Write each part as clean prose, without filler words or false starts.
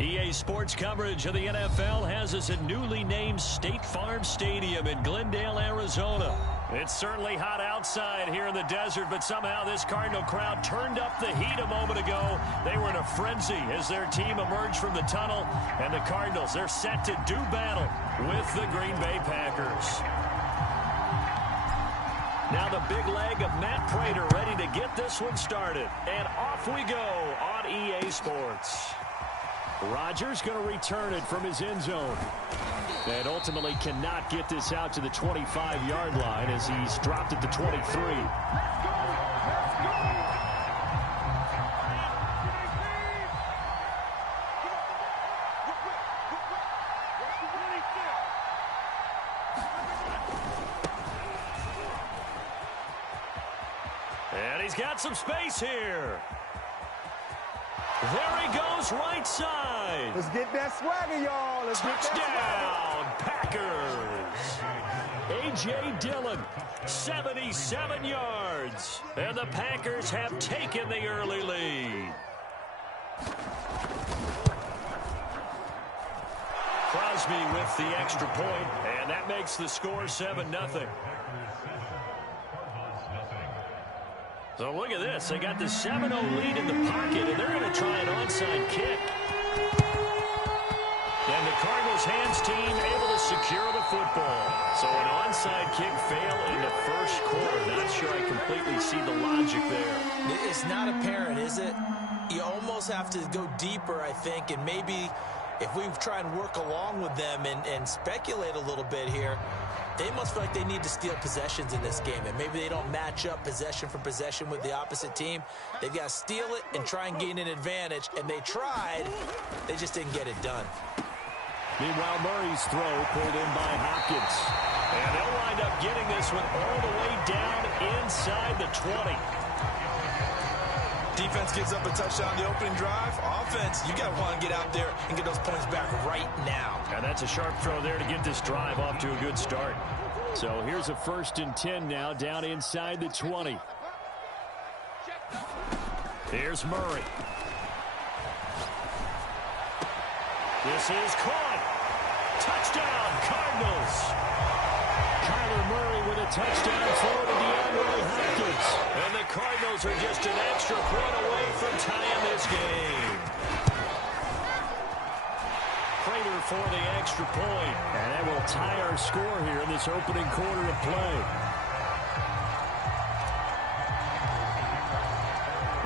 EA Sports coverage of the NFL has us at newly named State Farm Stadium in Glendale, Arizona. It's certainly hot outside here in the desert, but somehow this Cardinal crowd turned up the heat a moment ago. They were in a frenzy as their team emerged from the tunnel, and the Cardinals, they're set to do battle with the Green Bay Packers. Now the big leg of Matt Prater ready to get this one started. And off we go on EA Sports. Rodgers going to return it from his end zone. And ultimately cannot get this out to the 25-yard line as he's dropped at the 23. And he's got some space here. There he goes, right side. Let's get that swagger, y'all. Let's Touchdown, Packers. A.J. Dillon, 77 yards. And the Packers have taken the early lead. Crosby with the extra point, and that makes the score 7-0. So look at this. They got the 7-0 lead in the pocket, and they're going to try an onside kick. And the Cardinals' hands team able to secure the football. So an onside kick fail in the first quarter. Not sure I completely see the logic there. It's not apparent, is it? You almost have to go deeper, I think, and maybe if we try and work along with them and speculate a little bit here, they must feel like they need to steal possessions in this game, and maybe they don't match up possession for possession with the opposite team. They've got to steal it and try and gain an advantage, and they tried. They just didn't get it done. Meanwhile, Murray's throw pulled in by Hopkins. And they'll wind up getting this one all the way down inside the 20. Defense gives up a touchdown the opening drive. Offense, you got to want to get out there and get those points back right now. And that's a sharp throw there to get this drive off to a good start. So here's a 1st and 10 now, down inside the 20. Here's Murray. This is caught. Touchdown, Cardinals. Kyler Murray with a touchdown throw to DeAndre Hopkins. And the Cardinals are just an extra point away from tying this game. Prater for the extra point. And that will tie our score here in this opening quarter of play.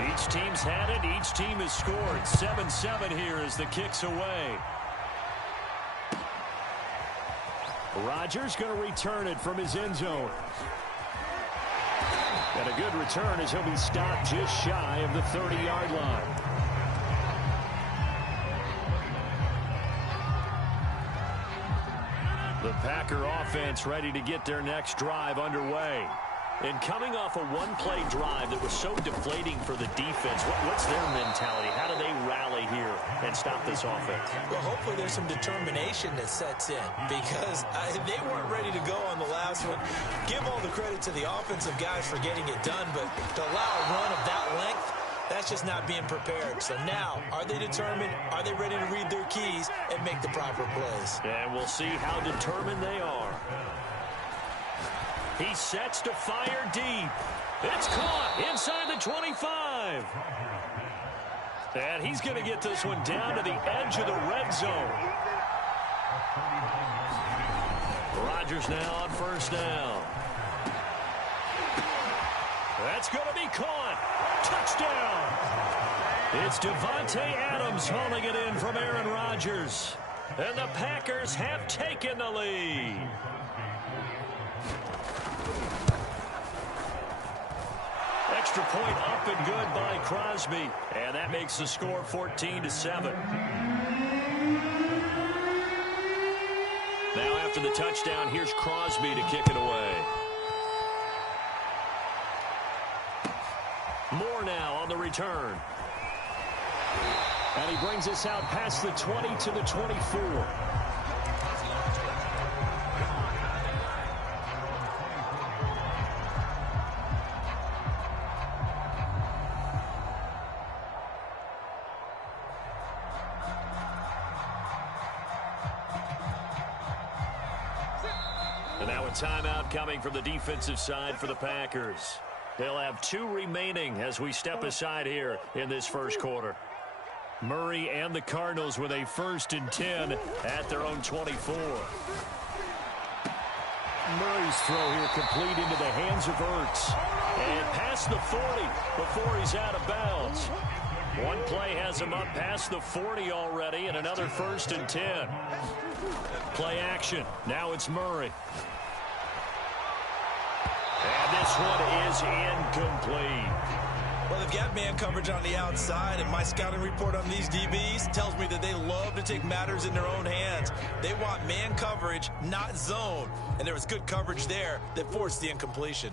Each team's had it. Each team has scored. 7-7 here as the kick's away. Rodgers going to return it from his end zone. And a good return as he'll be stopped just shy of the 30-yard line. The Packer offense ready to get their next drive underway. And coming off a one-play drive that was so deflating for the defense, what's their mentality? How do they rally here and stop this offense? Well, hopefully there's some determination that sets in because they weren't ready to go on the last one. Give all the credit to the offensive guys for getting it done, but to allow a run of that length, that's just not being prepared. So now, are they determined? Are they ready to read their keys and make the proper plays? And we'll see how determined they are. He sets to fire deep. It's caught inside the 25. And he's going to get this one down to the edge of the red zone. Rodgers now on 1st down. That's going to be caught. Touchdown. It's Devontae Adams hauling it in from Aaron Rodgers. And the Packers have taken the lead. Extra point up and good by Crosby. And that makes the score 14-7. Now after the touchdown, here's Crosby to kick it away. Moore now on the return. And he brings us out past the 20 to the 24. And now a timeout coming from the defensive side for the Packers. They'll have 2 remaining as we step aside here in this first quarter. Murray and the Cardinals with a 1st and 10 at their own 24. Murray's throw here complete into the hands of Ertz. And past the 40 before he's out of bounds. One play has him up past the 40 already, and another 1st and 10. Play action. Now it's Murray. And this one is incomplete. Well, they've got man coverage on the outside, and my scouting report on these DBs tells me that they love to take matters in their own hands. They want man coverage, not zone. And there was good coverage there that forced the incompletion.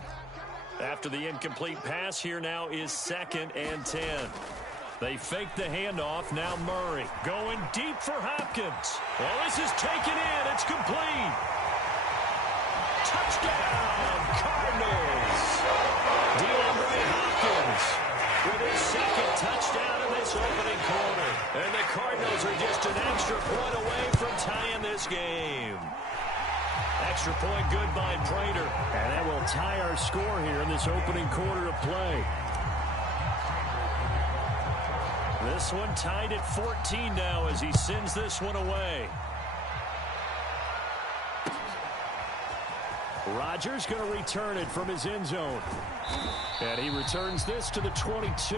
After the incomplete pass, here now is 2nd and 10. They fake the handoff. Now Murray going deep for Hopkins. Well, this is taken in. It's complete. Touchdown, Cardinals. DeAndre Hopkins with his 2nd touchdown in this opening quarter. And the Cardinals are just an extra point away from tying this game. Extra point good by Prater. And that will tie our score here in this opening quarter of play. This one tied at 14 now as he sends this one away. Rodgers going to return it from his end zone. And he returns this to the 22.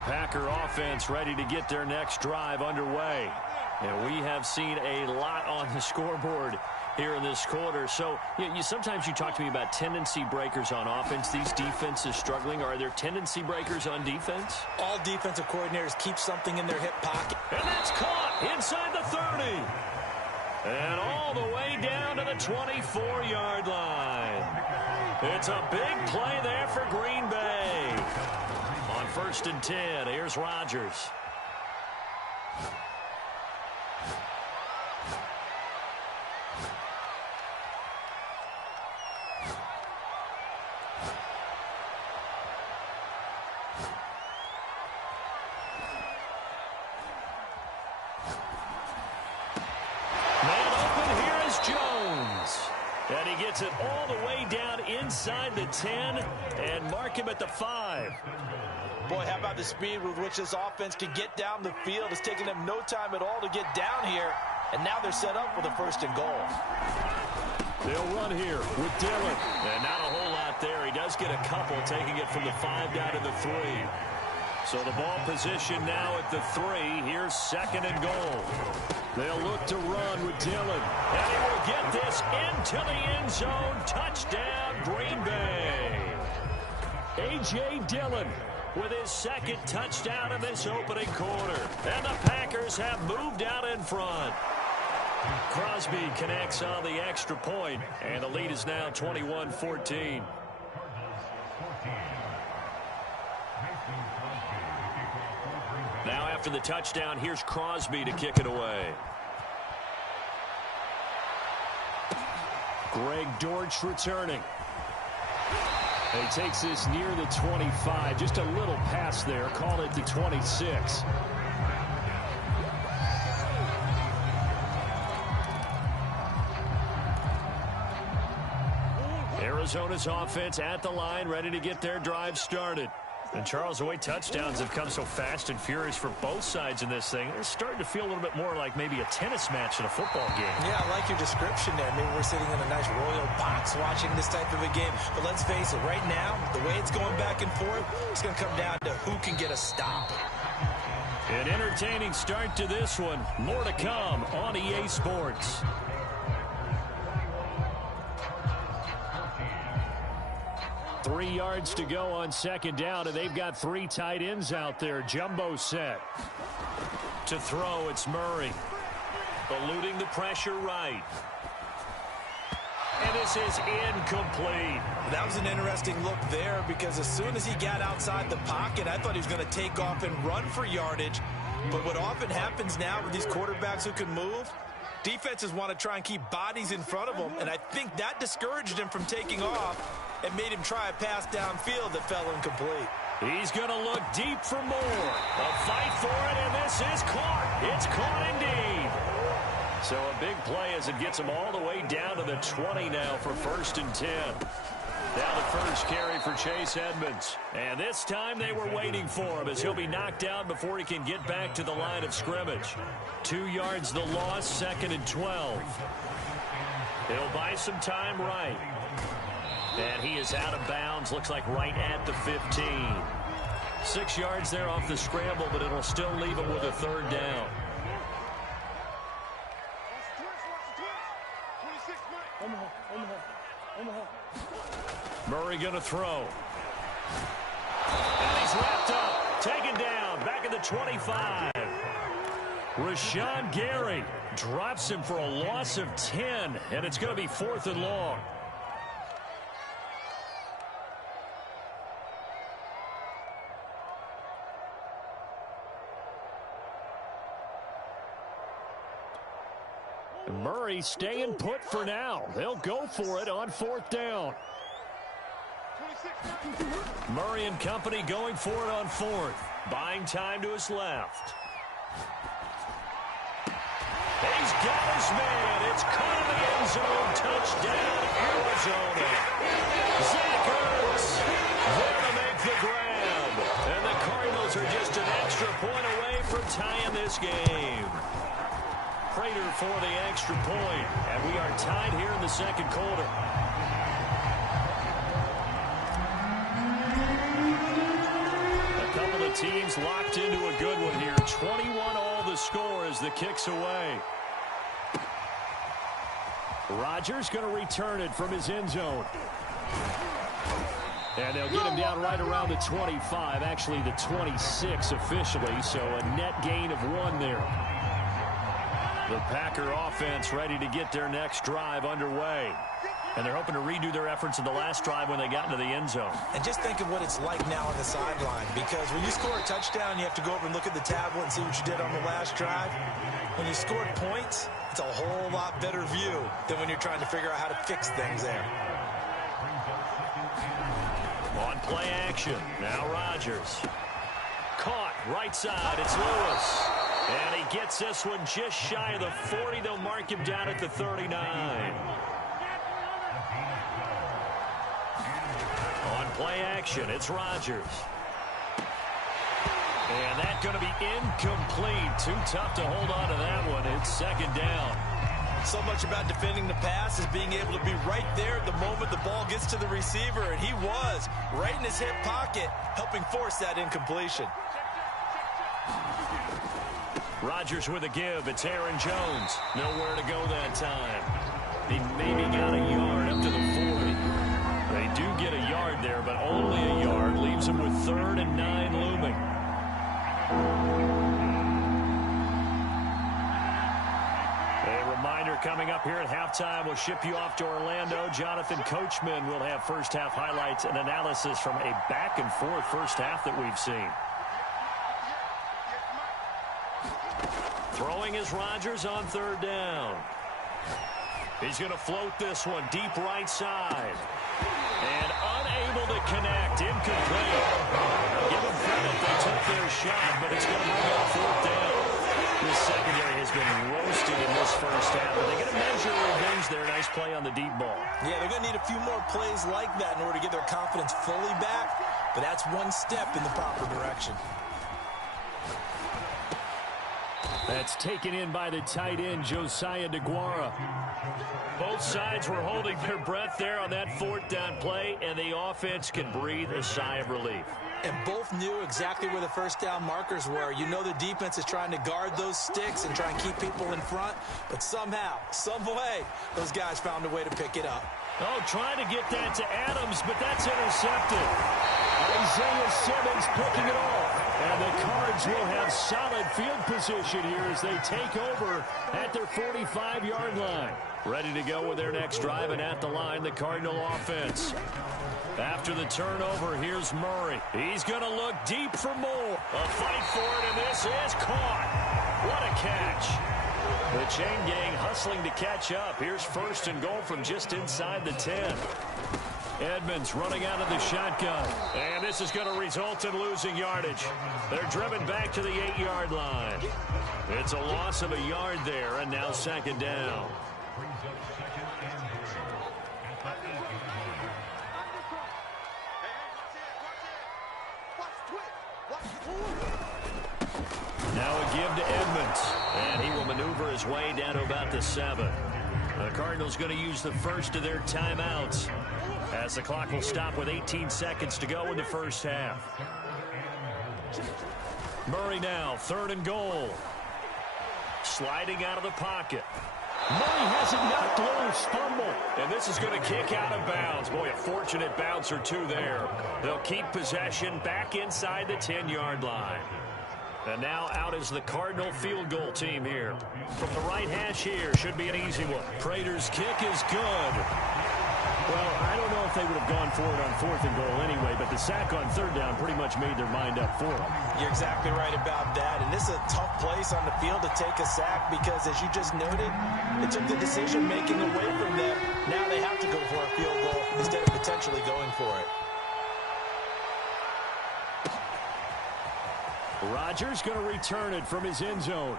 Packer offense ready to get their next drive underway. And we have seen a lot on the scoreboard here in this quarter. So sometimes you talk to me about tendency breakers on offense. These defenses struggling. Are there tendency breakers on defense? All defensive coordinators keep something in their hip pocket. And that's caught inside the 30. And all the way down to the 24-yard line. It's a big play there for Green Bay. On 1st and 10, here's Rodgers. And he gets it all the way down inside the 10 and mark him at the 5. Boy, how about the speed with which this offense can get down the field? It's taken them no time at all to get down here. And now they're set up with a 1st and goal. They'll run here with Dillon. And not a whole lot there. He does get a couple, taking it from the 5 down to the 3. So the ball position now at the 3. Here's 2nd and goal. They'll look to run with Dillon. And he will get this into the end zone. Touchdown, Green Bay. A.J. Dillon with his 2nd touchdown in this opening quarter. And the Packers have moved out in front. Crosby connects on the extra point, and the lead is now 21-14. Now after the touchdown, here's Crosby to kick it away. Greg Dortch returning. He takes this near the 25. Just a little pass there. Call it the 26. Arizona's offense at the line, ready to get their drive started. And, Charles, the way touchdowns have come so fast and furious for both sides in this thing, it's starting to feel a little bit more like maybe a tennis match in a football game. Yeah, I like your description there. Maybe we're sitting in a nice royal box watching this type of a game. But let's face it, right now, the way it's going back and forth, it's going to come down to who can get a stop. An entertaining start to this one. More to come on EA Sports. Three yards to go on 2nd down, and they've got 3 tight ends out there. Jumbo set. To throw, it's Murray. Eluding the pressure right. And this is incomplete. That was an interesting look there because as soon as he got outside the pocket, I thought he was going to take off and run for yardage. But what often happens now with these quarterbacks who can move, defenses want to try and keep bodies in front of them, and I think that discouraged him from taking off and made him try a pass downfield that fell incomplete. He's going to look deep for more. A fight for it, and this is caught. It's caught indeed. So a big play as it gets him all the way down to the 20 now for 1st and 10. Now the first carry for Chase Edmonds. And this time they were waiting for him as he'll be knocked down before he can get back to the line of scrimmage. 2 yards the loss, 2nd and 12. He'll buy some time right. And he is out of bounds, looks like right at the 15. 6 yards there off the scramble, but it'll still leave him with a 3rd down. Murray going to throw. And he's wrapped up, taken down, back at the 25. Rashawn Gary drops him for a loss of 10, and it's going to be 4th and long. Murray staying put for now. They'll go for it on 4th down. Murray and company going for it on 4th. Buying time to his left. He's got his man. It's caught in the end zone. Touchdown, Arizona. Zach Ertz there to make the grab. And the Cardinals are just an extra point away from tying this game. Prater for the extra point. And we are tied here in the 2nd quarter. A couple of teams locked into a good one here. 21 all the score as the kick's away. Rodgers going to return it from his end zone. And they'll get him down right around the 25, actually the 26 officially, so a net gain of 1 there. The Packer offense ready to get their next drive underway. And they're hoping to redo their efforts in the last drive when they got into the end zone. And just think of what it's like now on the sideline, because when you score a touchdown, you have to go over and look at the tablet and see what you did on the last drive. When you scored points, it's a whole lot better view than when you're trying to figure out how to fix things there. On play action, now Rodgers. Caught, right side, it's Lewis. And he gets this one just shy of the 40. They'll mark him down at the 39. On play action, it's Rodgers. And that's going to be incomplete. Too tough to hold on to that one. It's 2nd down. So much about defending the pass is being able to be right there at the moment the ball gets to the receiver. And he was right in his hip pocket, helping force that incompletion. Rodgers with a give. It's Aaron Jones. Nowhere to go that time. He maybe got a yard up to the 40. They do get a yard there, but only a yard. Leaves him with 3rd and 9 looming. A reminder coming up here at halftime. We'll ship you off to Orlando. Jonathan Coachman will have first half highlights and analysis from a back-and-forth first half that we've seen. Throwing is Rodgers on 3rd down. He's going to float this one deep right side. And unable to connect. Incomplete. Give them credit. They took their shot, but it's going to bring up 4th down. This secondary has been roasted in this first half, but they get a measure of revenge there. Nice play on the deep ball. Yeah, they're going to need a few more plays like that in order to get their confidence fully back, but that's one step in the proper direction. That's taken in by the tight end, Josiah DeGuara. Both sides were holding their breath there on that 4th down play, and the offense can breathe a sigh of relief. And both knew exactly where the first down markers were. You know the defense is trying to guard those sticks and try and keep people in front, but somehow, some way, those guys found a way to pick it up. Oh, trying to get that to Adams, but that's intercepted. Isaiah Simmons picking it off. And the Cards will have solid field position here as they take over at their 45-yard line. Ready to go with their next drive, and at the line, the Cardinal offense. After the turnover, here's Murray. He's going to look deep for more. A fight for it, and this is caught. What a catch. The chain gang hustling to catch up. Here's 1st and goal from just inside the 10. Edmonds running out of the shotgun. And this is going to result in losing yardage. They're driven back to the 8-yard line. It's a loss of a yard there, and now second down. Now a give to Edmonds. And he will maneuver his way down to about the 7. The Cardinals going to use the first of their timeouts as the clock will stop with 18 seconds to go in the first half. Murray now, 3rd and goal. Sliding out of the pocket. Murray has it knocked loose, fumble. And this is going to kick out of bounds. Boy, a fortunate bounce or two there. They'll keep possession back inside the 10-yard line. And now out is the Cardinal field goal team here. From the right hash here, should be an easy one. Prater's kick is good. Well, I don't know if they would have gone for it on 4th and goal anyway, but the sack on 3rd down pretty much made their mind up for them. You're exactly right about that. And this is a tough place on the field to take a sack because, as you just noted, it took the decision-making away from them. Now they have to go for a field goal instead of potentially going for it. Rodgers going to return it from his end zone.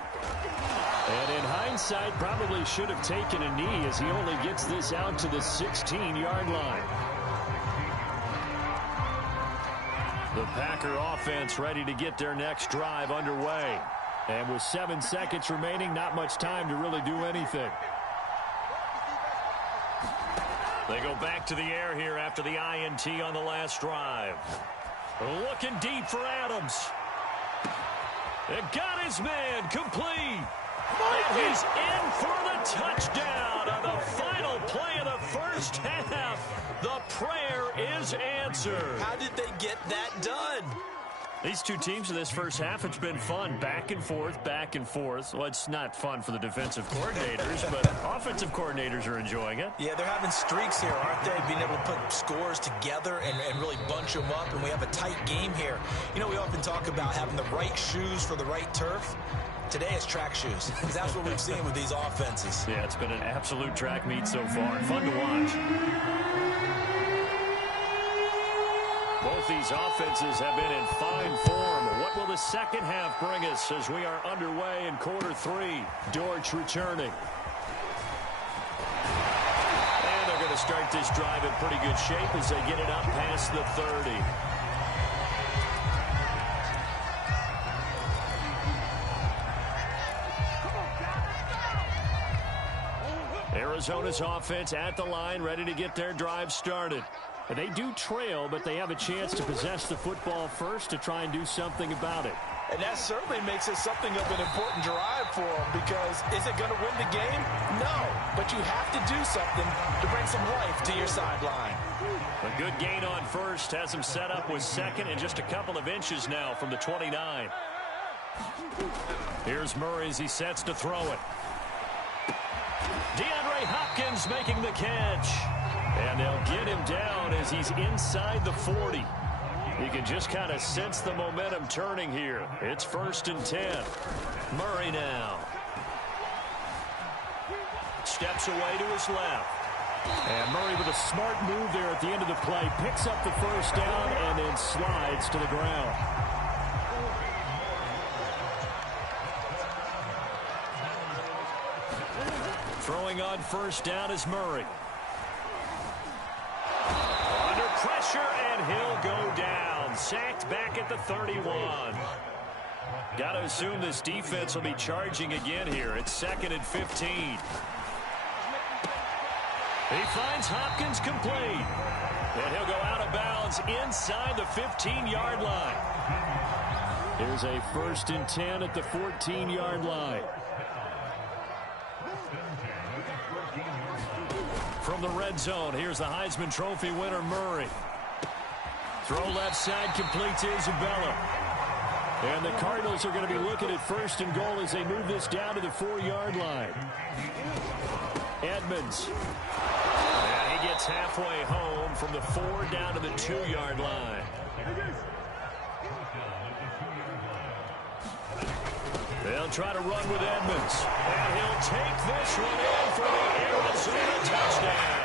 And in hindsight, probably should have taken a knee as he only gets this out to the 16-yard line. The Packer offense ready to get their next drive underway. And with 7 seconds remaining, not much time to really do anything. They go back to the air here after the INT on the last drive. Looking deep for Adams. It got his man complete. And he's in for the touchdown on the final play of the first half. The prayer is answered. How did they get that done? These two teams in this first half, it's been fun. Back and forth, back and forth. Well, it's not fun for the defensive coordinators, but offensive coordinators are enjoying it. Yeah, they're having streaks here, aren't they? Being able to put scores together and really bunch them up, and we have a tight game here. You know, we often talk about having the right shoes for the right turf. Today it's track shoes. That's what we've seen with these offenses. Yeah, it's been an absolute track meet so far. Fun to watch. Both these offenses have been in fine form. What will the second half bring us as we are underway in quarter 3? Dortch returning. And they're going to start this drive in pretty good shape as they get it up past the 30. Arizona's offense at the line, ready to get their drive started. They do trail, but they have a chance to possess the football first to try and do something about it. And that certainly makes it something of an important drive for them, because is it going to win the game? No, but you have to do something to bring some life to your sideline. A good gain on first has him set up with second and just a couple of inches now from the 29. Here's Murray as he sets to throw it. DeAndre Hopkins making the catch. And they'll get him down as he's inside the 40. You can just kind of sense the momentum turning here. It's 1st and 10. Murray now. Steps away to his left. And Murray with a smart move there at the end of the play. Picks up the first down and then slides to the ground. Throwing on first down is Murray. Under pressure, and he'll go down. Sacked back at the 31. Got to assume this defense will be charging again here. It's 2nd and 15. He finds Hopkins complete. And he'll go out of bounds inside the 15-yard line. Here's a 1st and 10 at the 14-yard line. From the red zone, here's the Heisman Trophy winner, Murray. Throw left side, complete to Isabella. And the Cardinals are going to be looking at 1st and goal as they move this down to the 4-yard line. Edmonds. And he gets halfway home from the 4 down to the 2-yard line. They'll try to run with Edmonds. And he'll take this one in for the Arizona touchdown.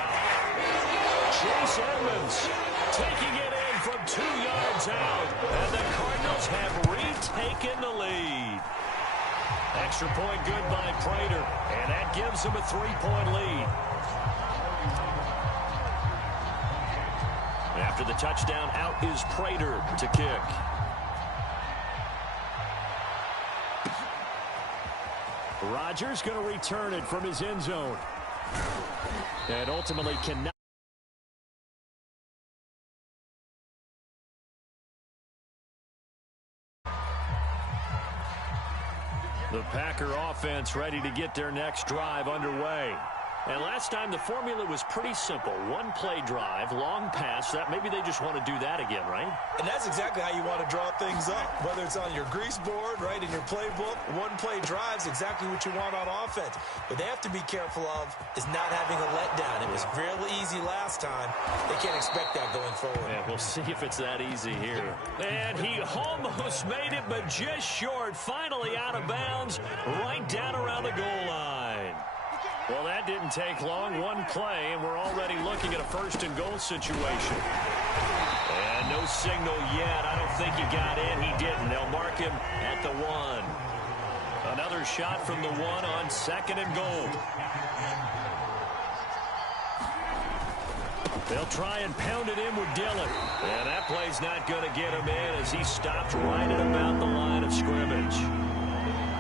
Chase Edmonds taking it in from 2 yards out. And the Cardinals have retaken the lead. Extra point good by Prater. And that gives them a 3-point lead. After the touchdown, out is Prater to kick. Rodgers going to return it from his end zone. And ultimately cannot. The Packer offense ready to get their next drive underway. And last time the formula was pretty simple. One play drive, long pass. That maybe they just want to do that again, right? And that's exactly how you want to draw things up. Whether it's on your grease board, right, in your playbook, one play drive's exactly what you want on offense. But they have to be careful of is not having a letdown. It was fairly easy last time. They can't expect that going forward. Yeah, we'll see if it's that easy here. And he almost made it, but just short. Finally out of bounds, right down around the goal line. Well, that didn't take long. One play, and we're already looking at a first-and-goal situation. And no signal yet. I don't think he got in. He didn't. They'll mark him at the 1. Another shot from the 1 on 2nd and goal. They'll try and pound it in with Dillon. And that play's not going to get him in as he stopped right at about the line of scrimmage.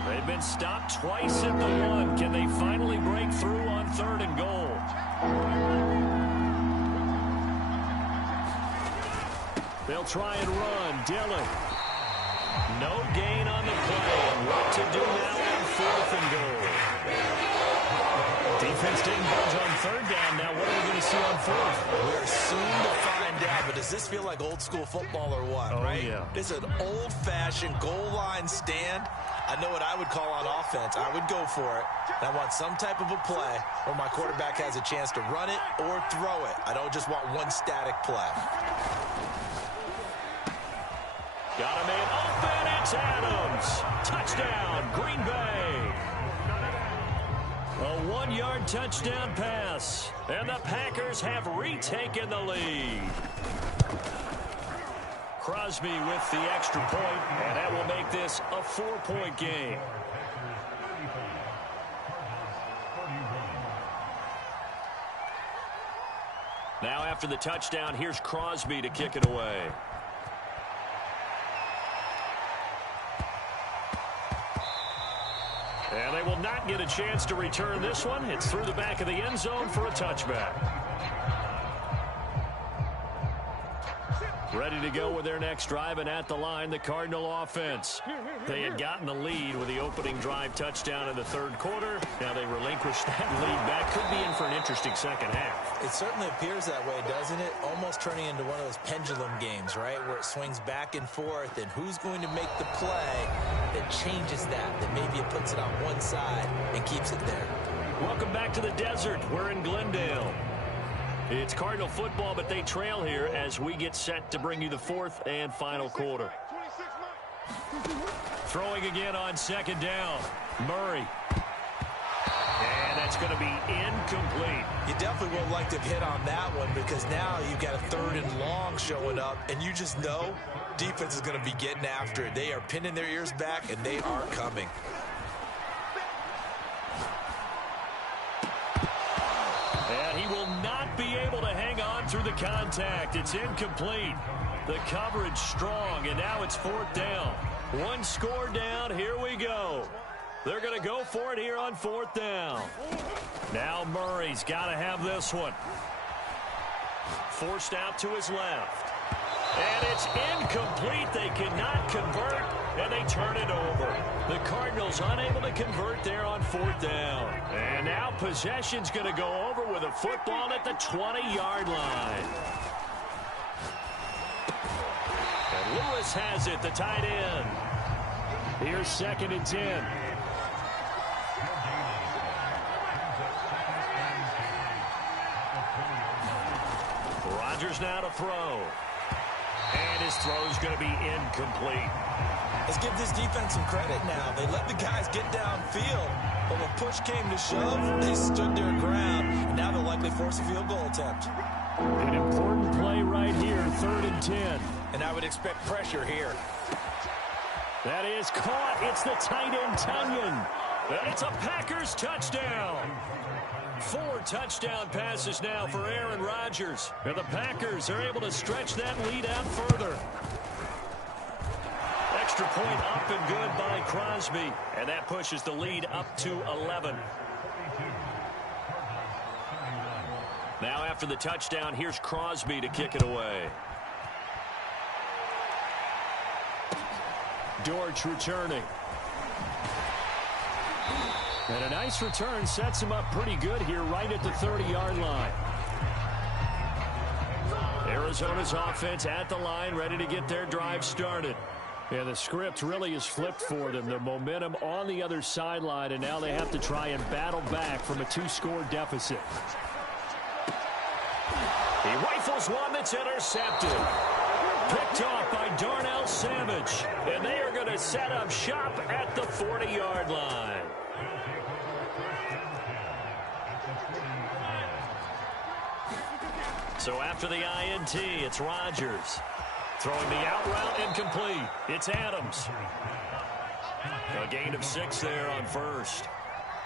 They've been stopped twice at the 1. Can they finally break through on 3rd and goal? They'll try and run. Dillon. No gain on the play. And what to do now on 4th and goal? Defense didn't budge on 3rd down. Now what are we going to see on 4th? We're soon to find out, but does this feel like old school football or what, right? Yeah. This is an old-fashioned goal line stand. I know what I would call on offense. I would go for it. And I want some type of a play where my quarterback has a chance to run it or throw it. I don't just want one static play. Got a man open. It's Adams. Touchdown, Green Bay. A 1-yard touchdown pass. And the Packers have retaken the lead. Crosby with the extra point, and that will make this a 4-point game. Now after the touchdown, here's Crosby to kick it away. And they will not get a chance to return this one. It's through the back of the end zone for a touchback. Ready to go with their next drive, and at the line, the Cardinal offense. They had gotten the lead with the opening drive touchdown in the 3rd quarter. Now they relinquished that lead back. Could be in for an interesting second half. It certainly appears that way, doesn't it? Almost turning into one of those pendulum games, right, where it swings back and forth, and who's going to make the play that changes that maybe it puts it on one side and keeps it there. Welcome back to the desert. We're in Glendale. It's Cardinal football, but they trail here as we get set to bring you the 4th and final quarter. Throwing again on 2nd down. Murray. And that's going to be incomplete. You definitely would like to hit on that one because now you've got a 3rd and long showing up, and you just know defense is going to be getting after it. They are pinning their ears back, and they are coming. And he will not be able to hang on through the contact. It's incomplete. The coverage strong, and now it's 4th down. 1 score down. Here we go. They're going to go for it here on 4th down. Now Murray's got to have this one. Forced out to his left. And it's incomplete. They cannot convert, and they turn it over. The Cardinals unable to convert there on 4th down. And now possession's going to go over with a football at the 20-yard line. And Lewis has it, the tight end. Here's 2nd and 10. Rodgers now to throw. And his throw's going to be incomplete. Let's give this defense some credit now. They let the guys get downfield, but when push came to shove, they stood their ground, and now they'll likely force a field goal attempt. An important play right here, 3rd and 10. And I would expect pressure here. That is caught. It's the tight end, Tunyon. And it's a Packers touchdown. 4 touchdown passes now for Aaron Rodgers. And the Packers are able to stretch that lead out further. Extra point up and good by Crosby. And that pushes the lead up to 11. Now after the touchdown, here's Crosby to kick it away. Dortch returning. And a nice return sets him up pretty good here right at the 30-yard line. Arizona's offense at the line, ready to get their drive started. Yeah, the script really is flipped for them. The momentum on the other sideline, and now they have to try and battle back from a 2-score deficit. He rifles one that's intercepted. Picked off by Darnell Savage. And they are going to set up shop at the 40-yard line. So after the INT, it's Rodgers. Throwing the out route incomplete. It's Adams. A gain of 6 there on first.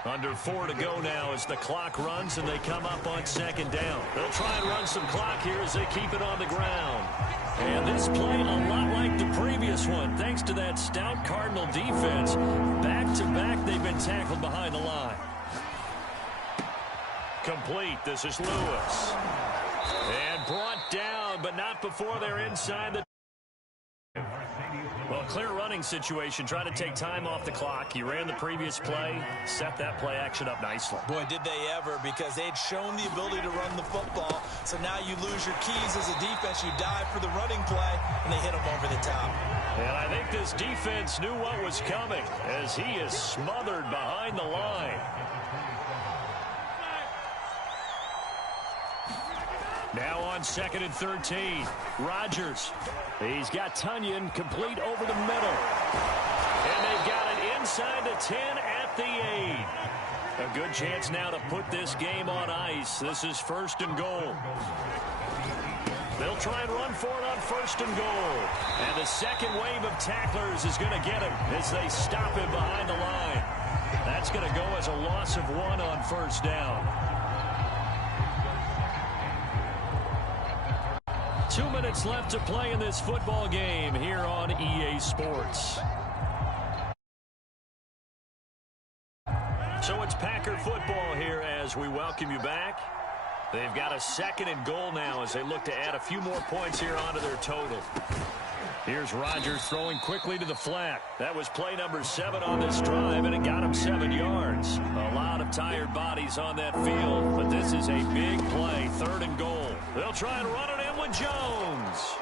Under 4 to go now as the clock runs and they come up on 2nd down. They'll try and run some clock here as they keep it on the ground. And this play a lot like the previous one. Thanks to that stout Cardinal defense. Back-to-back, they've been tackled behind the line. Complete. This is Lewis. And brought down, but not before they're inside the... Well, clear running situation. Try to take time off the clock. He ran the previous play, set that play action up nicely. Boy, did they ever, because they'd shown the ability to run the football. So now you lose your keys as a defense. You dive for the running play, and they hit him over the top. And I think this defense knew what was coming as he is smothered behind the line. Now on 2nd and 13, Rodgers. He's got Tunyon complete over the middle. And they've got it inside the 10 at the 8. A good chance now to put this game on ice. This is 1st and goal. They'll try and run for it on 1st and goal. And the second wave of tacklers is going to get him as they stop him behind the line. That's going to go as a loss of 1 on 1st down. 2 minutes left to play in this football game here on EA Sports. So it's Packer football here as we welcome you back. They've got a 2nd and goal now as they look to add a few more points here onto their total. Here's Rodgers throwing quickly to the flat. That was play number 7 on this drive, and it got him 7 yards. A lot of tired bodies on that field, but this is a big play, 3rd and goal. They'll try and run it in with Jones.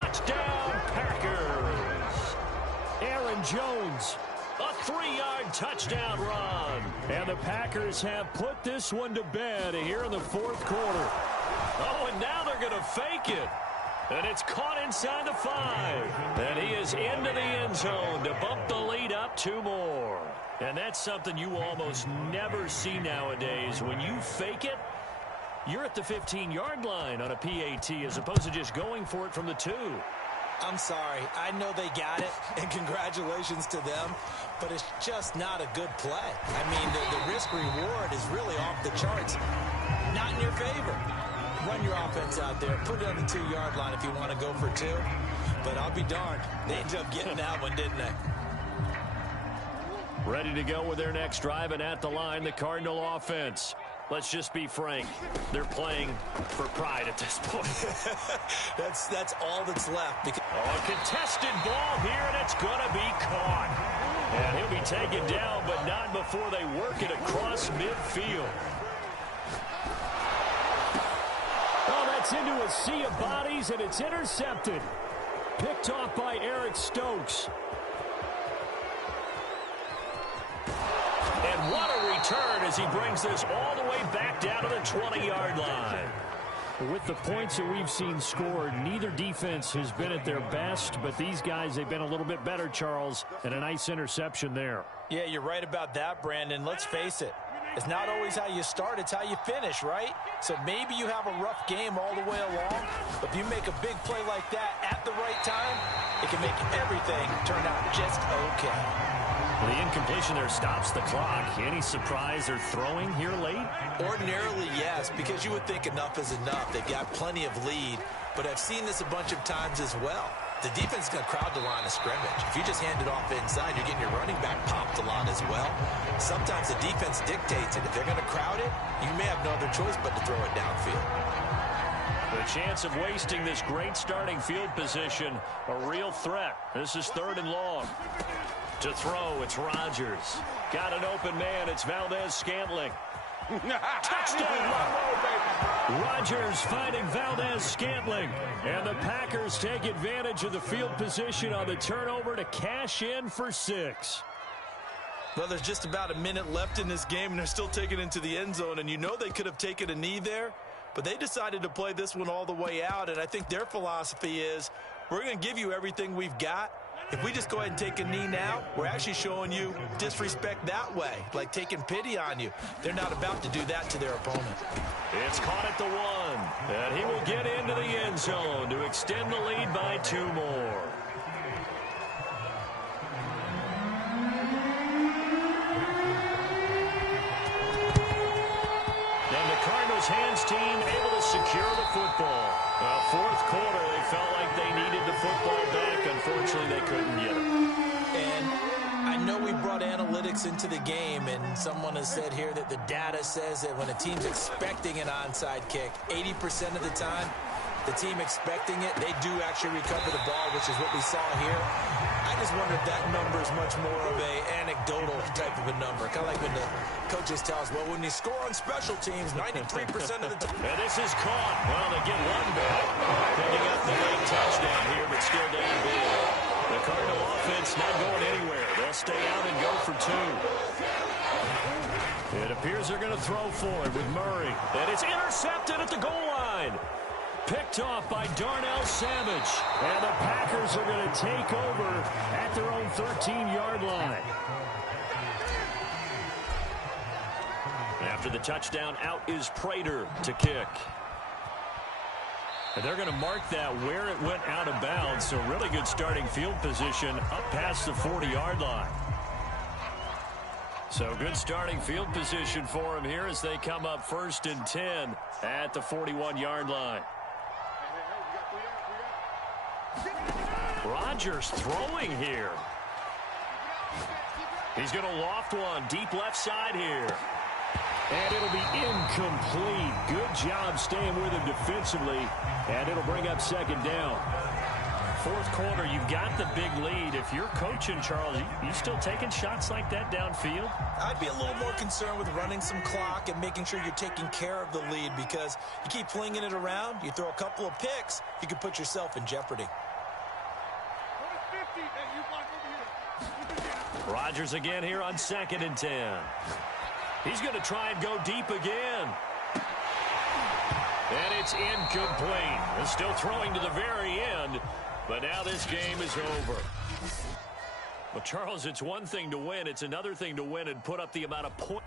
Touchdown, Packers. Aaron Jones, a 3-yard touchdown run. And the Packers have put this one to bed here in the 4th quarter. Oh, and now they're going to fake it. And it's caught inside the 5. And he is into the end zone to bump the lead up 2 more. And that's something you almost never see nowadays. When you fake it, you're at the 15-yard line on a PAT as opposed to just going for it from the 2. I'm sorry. I know they got it, and congratulations to them, but it's just not a good play. I mean, the risk-reward is really off the charts. Not in your favor. Run your offense out there. Put it on the 2-yard line if you want to go for 2. But I'll be darned. They ended up getting that one, didn't they? Ready to go with their next drive, and at the line, the Cardinal offense. Let's just be frank. They're playing for pride at this point. That's all that's left. A contested ball here, and it's going to be caught. And he'll be taken down, but not before they work it across midfield. It's into a sea of bodies, and it's intercepted. Picked off by Eric Stokes. And what a return as he brings this all the way back down to the 20-yard line. With the points that we've seen scored, neither defense has been at their best, but these guys, they've been a little bit better, Charles, and a nice interception there. Yeah, you're right about that, Brandon. Let's face it. It's not always how you start, it's how you finish, right? So maybe you have a rough game all the way along, but if you make a big play like that at the right time, it can make everything turn out just okay. The incompletion there stops the clock. Any surprise they're throwing here late? Ordinarily, yes, because you would think enough is enough. They've got plenty of lead, but I've seen this a bunch of times as well. The defense is going to crowd the line of scrimmage. If you just hand it off inside, you're getting your running back popped a lot as well. Sometimes the defense dictates it. If they're going to crowd it, you may have no other choice but to throw it downfield. The chance of wasting this great starting field position, a real threat. This is 3rd and long. To throw, it's Rodgers. Got an open man, it's Valdez-Scantling. Touchdown! Rodgers finding Valdez-Scantling. And the Packers take advantage of the field position on the turnover to cash in for 6. Well, there's just about a minute left in this game, and they're still taking it into the end zone. And you know they could have taken a knee there, but they decided to play this one all the way out. And I think their philosophy is, we're going to give you everything we've got. If we just go ahead and take a knee now, we're actually showing you disrespect that way, like taking pity on you. They're not about to do that to their opponent. It's caught at the 1, and he will get into the end zone to extend the lead by 2 more. And the Cardinals hands team able to secure the football. 4th quarter, they felt like they needed the football back. Unfortunately, they couldn't get it. And I know we brought analytics into the game, and someone has said here that the data says that when a team's expecting an onside kick, 80% of the time, the team expecting it, they do actually recover the ball, which is what we saw here. I just wonder if that number is much more of a anecdotal type of a number. Kind of like when the coaches tell us, well, when you score on special teams, 93% of the time. And this is caught. Well, they get one back. Picking up the late touchdown here, but still down big. The Cardinal offense not going anywhere. They'll stay out and go for 2. It appears they're going to throw for it with Murray. And it's intercepted at the goal line. Picked off by Darnell Savage. And the Packers are going to take over at their own 13-yard line. After the touchdown, out is Prater to kick. And they're going to mark that where it went out of bounds. So really good starting field position up past the 40-yard line. So good starting field position for him here as they come up 1st and 10 at the 41-yard line. Rodgers throwing here. He's going to loft one deep left side here. And it'll be incomplete. Good job staying with him defensively. And it'll bring up 2nd down. 4th quarter, you've got the big lead. If you're coaching, Charles, you still taking shots like that downfield? I'd be a little more concerned with running some clock and making sure you're taking care of the lead, because you keep flinging it around, you throw a couple of picks, you can put yourself in jeopardy. Rodgers again here on 2nd and 10. He's going to try and go deep again. And it's incomplete. They're still throwing to the very end, but now this game is over. Well, Charles, it's one thing to win. It's another thing to win and put up the amount of points.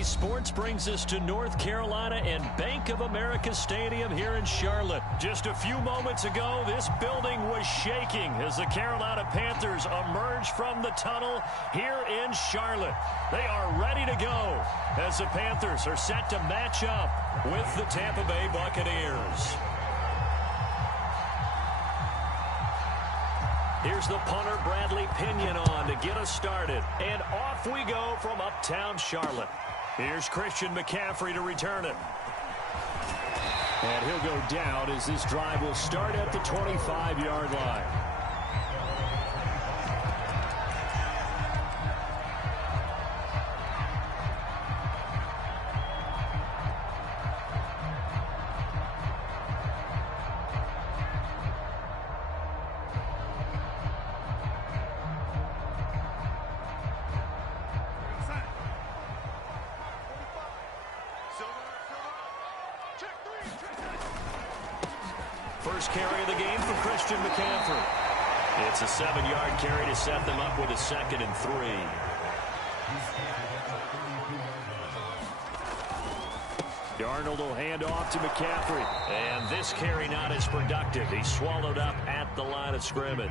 Today, sports brings us to North Carolina and Bank of America Stadium here in Charlotte. Just a few moments ago, this building was shaking as the Carolina Panthers emerged from the tunnel here in Charlotte. They are ready to go as the Panthers are set to match up with the Tampa Bay Buccaneers. Here's the punter, Bradley Pinion, on to get us started. And off we go from uptown Charlotte. Here's Christian McCaffrey to return it. And he'll go down as this drive will start at the 25-yard line. First carry of the game for Christian McCaffrey. It's a 7-yard carry to set them up with a 2nd and 3. Darnold will hand off to McCaffrey. And this carry not as productive. He's swallowed up at the line of scrimmage.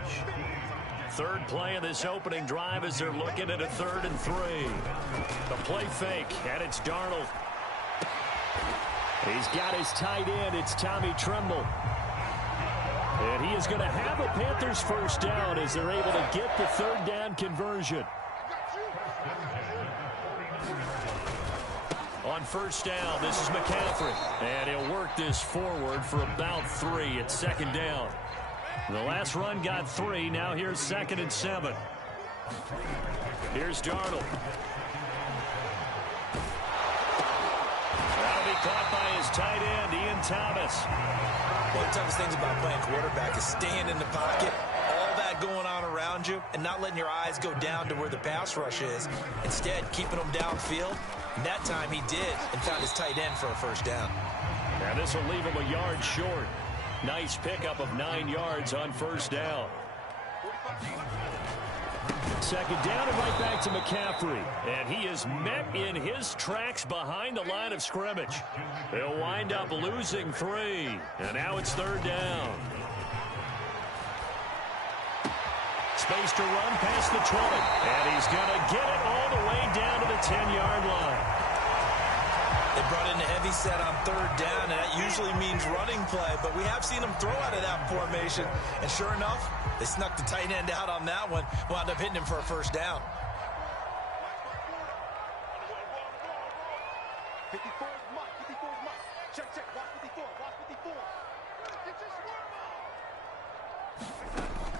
Third play of this opening drive as they're looking at a 3rd and 3. The play fake, and it's Darnold. He's got his tight end. It's Tommy Tremble. And he is going to have a Panthers first down as they're able to get the 3rd down conversion. On first down, this is McCaffrey. And he'll work this forward for about 3 at 2nd down. The last run got 3. Now here's 2nd and 7. Here's Darnold. That'll be caught by his tight end, Ian Thomas. One of the toughest things about playing quarterback is staying in the pocket, all that going on around you, and not letting your eyes go down to where the pass rush is. Instead, keeping them downfield. And that time he did and found his tight end for a first down. Now this will leave him a yard short. Nice pickup of 9 yards on first down. 2nd down and right back to McCaffrey. And he is met in his tracks behind the line of scrimmage. They'll wind up losing 3. And now it's 3rd down. Space to run past the 20. And he's going to get it all the way down to the 10-yard line. They brought in a heavy set on 3rd down, and that usually means running play, but we have seen them throw out of that formation, and sure enough, they snuck the tight end out on that one, wound up hitting him for a first down. 54 mark, 54 mark. Check, check, watch 54, watch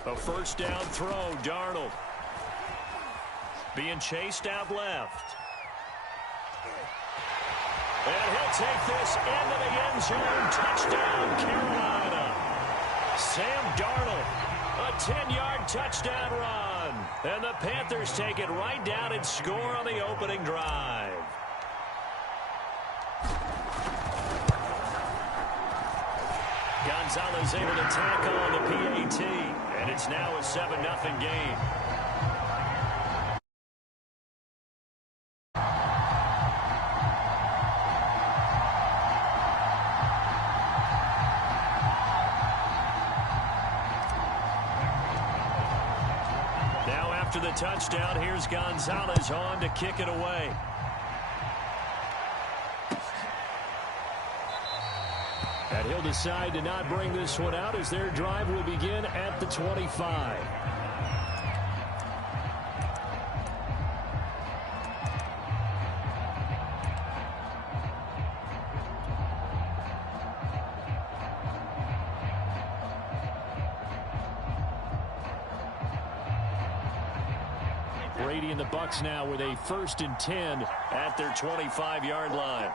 54. A first down throw, Darnold. Being chased out left. And he'll take this into the end zone. Touchdown, Carolina. Sam Darnold, a 10-yard touchdown run. And the Panthers take it right down and score on the opening drive. Gonzalez able to tackle on the PAT. And it's now a 7-0 game. After the touchdown, here's Gonzalez on to kick it away. And he'll decide to not bring this one out as their drive will begin at the 25. Brady and the Bucs now with a 1st and 10 at their 25-yard line.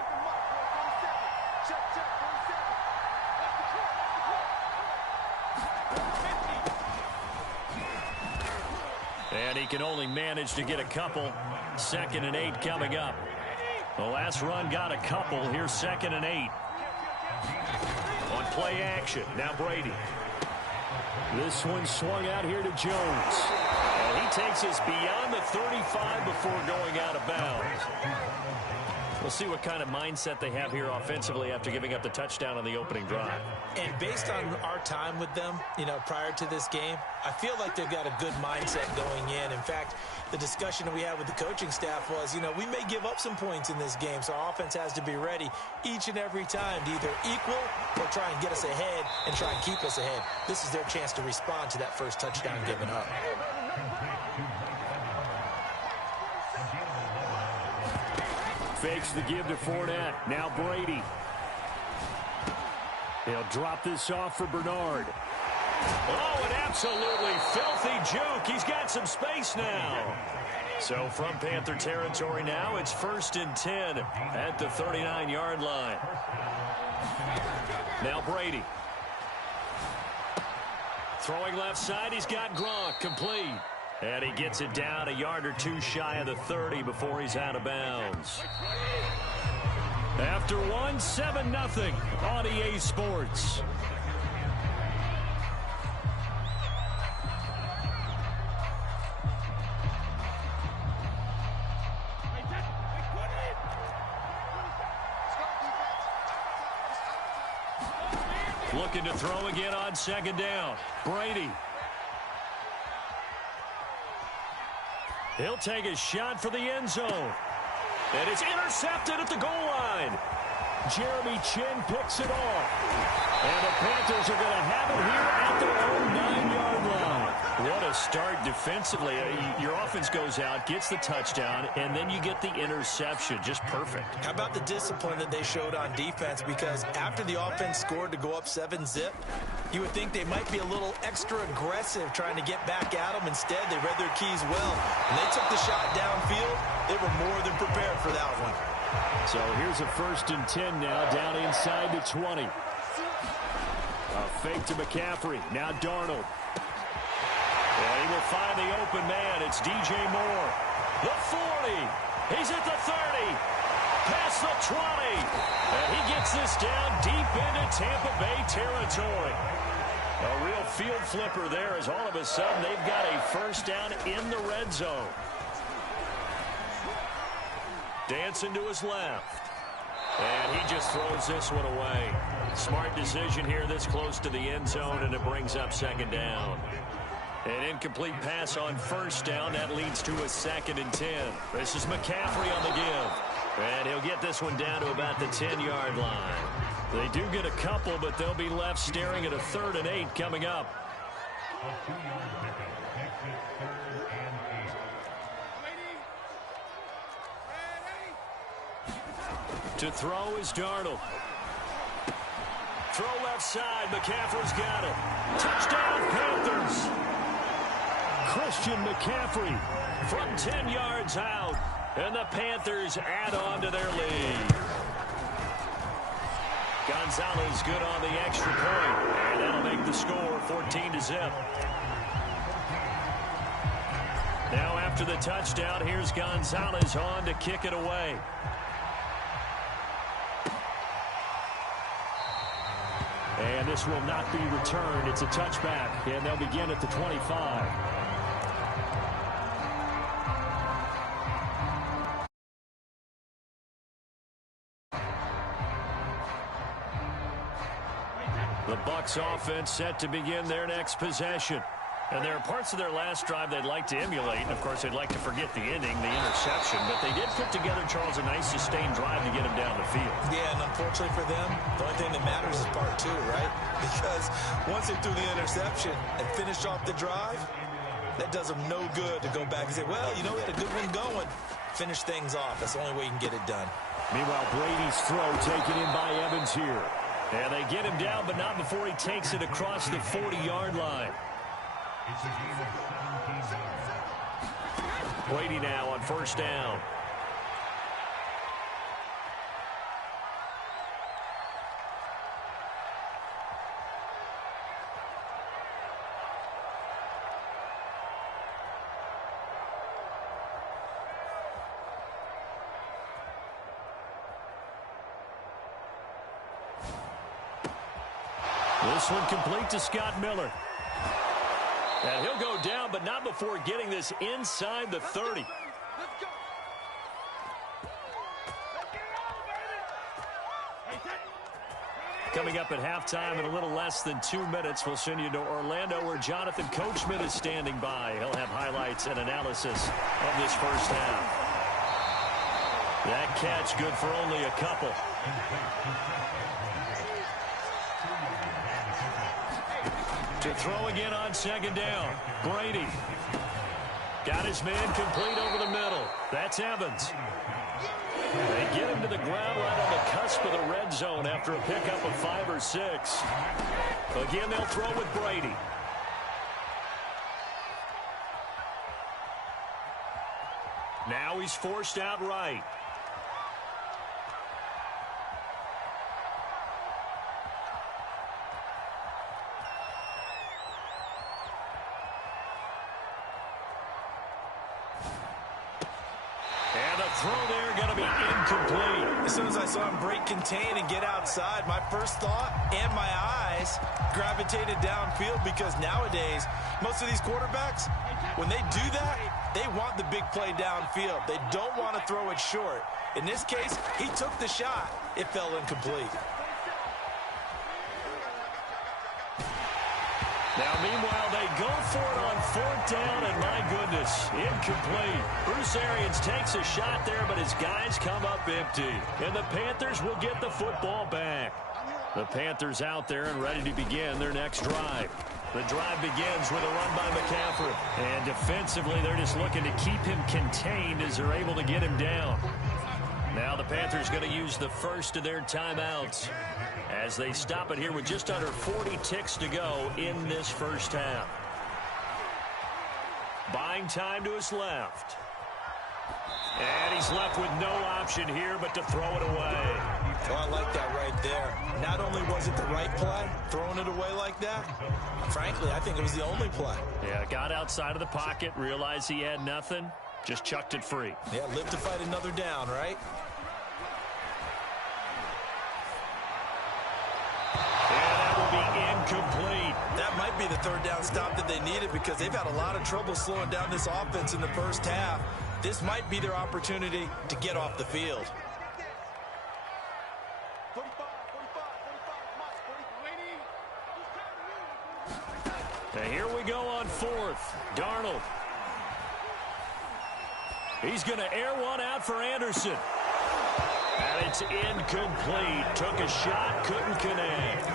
And he can only manage to get a couple. 2nd and 8 coming up. The last run got a couple. Here's 2nd and 8. On play action. Now Brady. This one swung out here to Jones. And he takes us beyond the 35 before going out of bounds. We'll see what kind of mindset they have here offensively after giving up the touchdown on the opening drive. And based on our time with them, prior to this game, I feel like they've got a good mindset going in. In fact, the discussion that we had with the coaching staff was, we may give up some points in this game, so our offense has to be ready each and every time to either equal or try and get us ahead and try and keep us ahead. This is their chance to respond to that first touchdown given up. Fakes the give to Fournette. Now Brady. They'll drop this off for Bernard. Oh, an absolutely filthy juke. He's got some space now. So from Panther territory now, it's 1st and 10 at the 39-yard line. Now Brady. Throwing left side, he's got Gronk complete. And he gets it down a yard or two shy of the 30 before he's out of bounds. After 7-0 on EA Sports. Looking to throw again on 2nd down. Brady. He'll take a shot for the end zone. And it's intercepted at the goal line. Jeremy Chin picks it off. And the Panthers are going to have it here at their own 9-yard line. What a start defensively. Your offense goes out, gets the touchdown, and then you get the interception. Just perfect. How about the discipline that they showed on defense? Because after the offense scored to go up 7-zip, you would think they might be a little extra aggressive trying to get back at them. Instead, they read their keys well. When they took the shot downfield, they were more than prepared for that one. So here's a 1st and 10 now, down inside the 20. A fake to McCaffrey. Now Darnold. Well, he will find the open man. It's DJ Moore. The 40. He's at the 30. Past the 20. And he gets this down deep into Tampa Bay territory. A real field flipper there as all of a sudden they've got a 1st down in the red zone. Dancing to his left. And he just throws this one away. Smart decision here this close to the end zone, and it brings up 2nd down. An incomplete pass on 1st down. That leads to a 2nd and 10. This is McCaffrey on the give. And he'll get this one down to about the 10-yard line. They do get a couple, but they'll be left staring at a 3rd and 8 coming up. To throw is Darnold. Throw left side. McCaffrey's got it. Touchdown, Panthers. Christian McCaffrey from 10 yards out. And the Panthers add on to their lead. Gonzalez good on the extra point. And that'll make the score 14-0. Now after the touchdown, here's Gonzalez on to kick it away. And this will not be returned. It's a touchback, and they'll begin at the 25. The Bucs offense set to begin their next possession. And there are parts of their last drive they'd like to emulate. And, of course, they'd like to forget the ending, the interception. But they did put together, Charles, a nice sustained drive to get him down the field. Yeah, and unfortunately for them, the only thing that matters is part 2, right? Because once they threw the interception and finished off the drive, that does them no good to go back and say, well, we had a good one going. Finish things off. That's the only way you can get it done. Meanwhile, Brady's throw taken in by Evans here. And they get him down, but not before he takes it across the 40-yard line. Brady now on 1st down. This one complete to Scott Miller. And he'll go down, but not before getting this inside the 30. Coming up at halftime in a little less than 2 minutes, we'll send you to Orlando where Jonathan Coachman is standing by. He'll have highlights and analysis of this first half. That catch good for only a couple. To throw again on second down. Brady. Got his man complete over the middle. That's Evans. They get him to the ground right on the cusp of the red zone after a pickup of 5 or 6. Again, they'll throw with Brady. Now he's forced out right. Throw there going to be incomplete. As soon as I saw him break contain and get outside, my first thought and my eyes gravitated downfield, because nowadays, most of these quarterbacks, when they do that, they want the big play downfield. They don't want to throw it short. In this case, he took the shot. It fell incomplete. Now, meanwhile, they go for it on 4th down, and my goodness, incomplete. Bruce Arians takes a shot there, but his guys come up empty. And the Panthers will get the football back. The Panthers out there and ready to begin their next drive. The drive begins with a run by McCaffrey. And defensively, they're just looking to keep him contained as they're able to get him down. Now the Panthers going to use the first of their timeouts as they stop it here with just under 40 ticks to go in this first half. Buying time to his left. And he's left with no option here but to throw it away. Oh, I like that right there. Not only was it the right play, throwing it away like that, frankly, I think it was the only play. Yeah, got outside of the pocket, realized he had nothing, just chucked it free. Yeah, live to fight another down, right? Incomplete. That might be the third down stop that they needed, because they've had a lot of trouble slowing down this offense in the first half. This might be their opportunity to get off the field. And here we go on 4th. Darnold. He's going to air one out for Anderson. And it's incomplete. Took a shot, couldn't connect.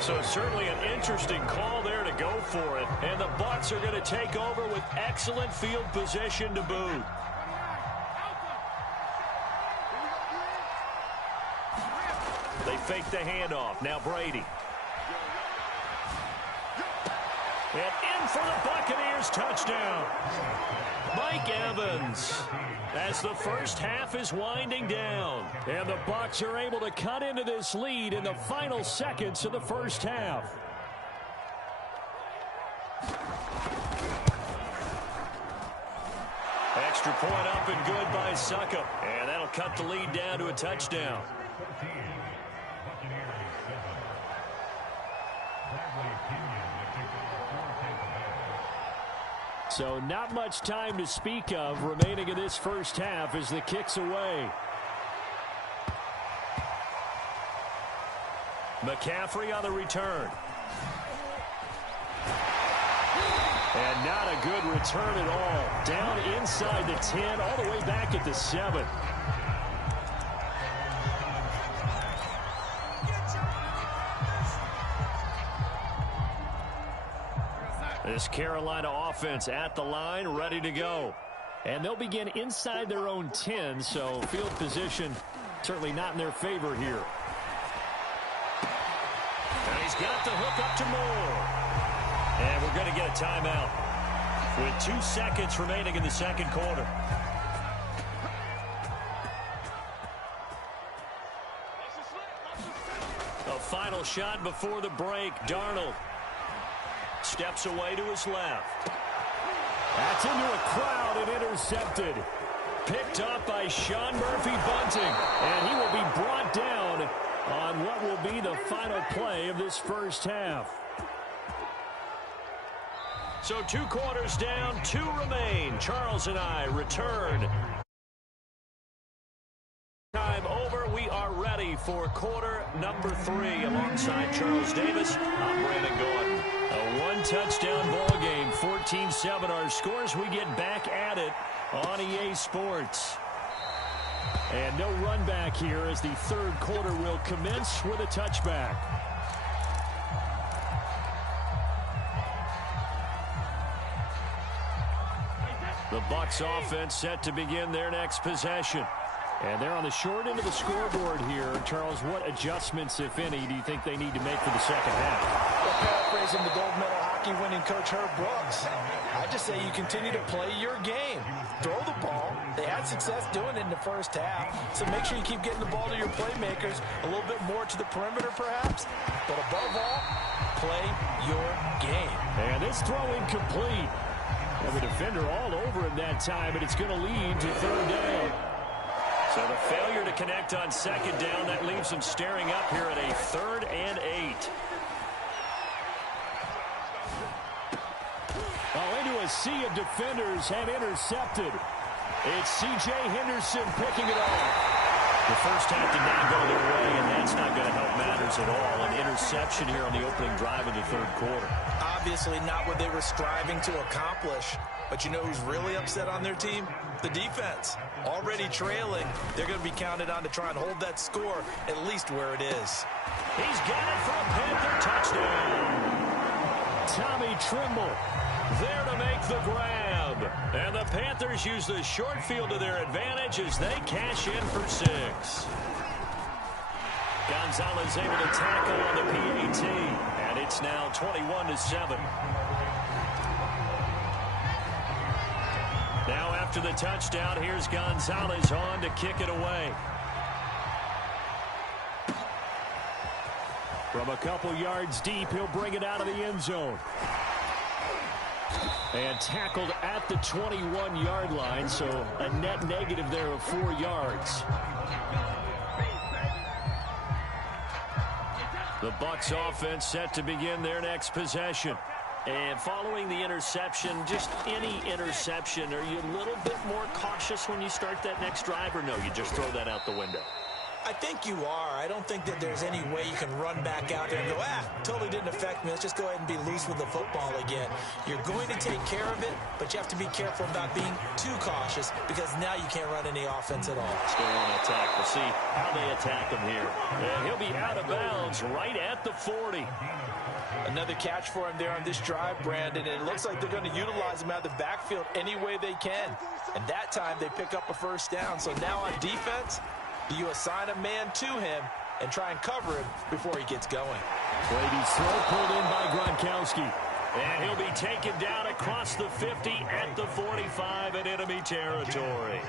So certainly an interesting call there to go for it. And the Bucs are going to take over with excellent field position to boot. They fake the handoff. Now Brady. And in for the Buccaneers, touchdown. Mike Evans, as the first half is winding down. And the Bucs are able to cut into this lead in the final seconds of the first half. Extra point up and good by Suckup. And that'll cut the lead down to a touchdown. So not much time to speak of remaining in this first half as the kick's away. McCaffrey on the return. And not a good return at all. Down inside the 10, all the way back at the 7. This Carolina offense at the line, ready to go. And they'll begin inside their own 10, so field position certainly not in their favor here. And he's got the hook up to Moore. And we're going to get a timeout with 2 seconds remaining in the second quarter. A final shot before the break. Darnold steps away to his left. That's into a crowd and intercepted. Picked up by Sean Murphy-Bunting. And he will be brought down on what will be the final play of this first half. So 2 quarters down, 2 remain. Charles and I return. Time over. We we are ready for quarter number 3. Alongside Charles Davis, I'm Brandon Gordon. A one-touchdown ball game, 14-7 our scores. We get back at it on EA Sports. And no run back here as the third quarter will commence with a touchback. The Bucs offense set to begin their next possession. And they're on the short end of the scoreboard here. Charles, what adjustments, if any, do you think they need to make for the second half? Well, paraphrasing the gold medal hockey winning coach Herb Brooks, I just say you continue to play your game. Throw the ball. They had success doing it in the first half, so make sure you keep getting the ball to your playmakers, a little bit more to the perimeter perhaps, but above all, play your game. And this throw incomplete. And the defender all over him that time, and it's going to lead to third down. So the failure to connect on second down, that leaves them staring up here at a 3rd and 8. Into a sea of defenders and intercepted. It's C.J. Henderson picking it off. The first half did not go their way, and that's not going to help matters at all. An interception here on the opening drive of the third quarter. Obviously not what they were striving to accomplish. But you know who's really upset on their team? The defense. Already trailing, they're going to be counted on to try and hold that score at least where it is. He's got it for a Panther touchdown. Tommy Trimble there to make the grab. And the Panthers use the short field to their advantage as they cash in for 6. Gonzalez able to tackle on the PAT. And it's now 21-7. Now after the touchdown, here's Gonzalez on to kick it away. From a couple yards deep, he'll bring it out of the end zone. And tackled at the 21-yard line, so a net negative there of 4 yards. The Bucs offense set to begin their next possession. And following the interception, just any interception, are you a little bit more cautious when you start that next drive, or no, you just throw that out the window? I think you are. I don't think that there's any way you can run back out there and go, totally didn't affect me. Let's just go ahead and be loose with the football again. You're going to take care of it, but you have to be careful about being too cautious because now you can't run any offense at all. Let's go on attack. We'll see how they attack him here. And he'll be out of bounds right at the 40. Another catch for him there on this drive, Brandon. And it looks like they're going to utilize him out of the backfield any way they can. And that time they pick up a first down. So now on defense, you assign a man to him and try and cover him before he gets going. Brady's throw pulled in by Gronkowski. And he'll be taken down across the 50 at the 45 in enemy territory.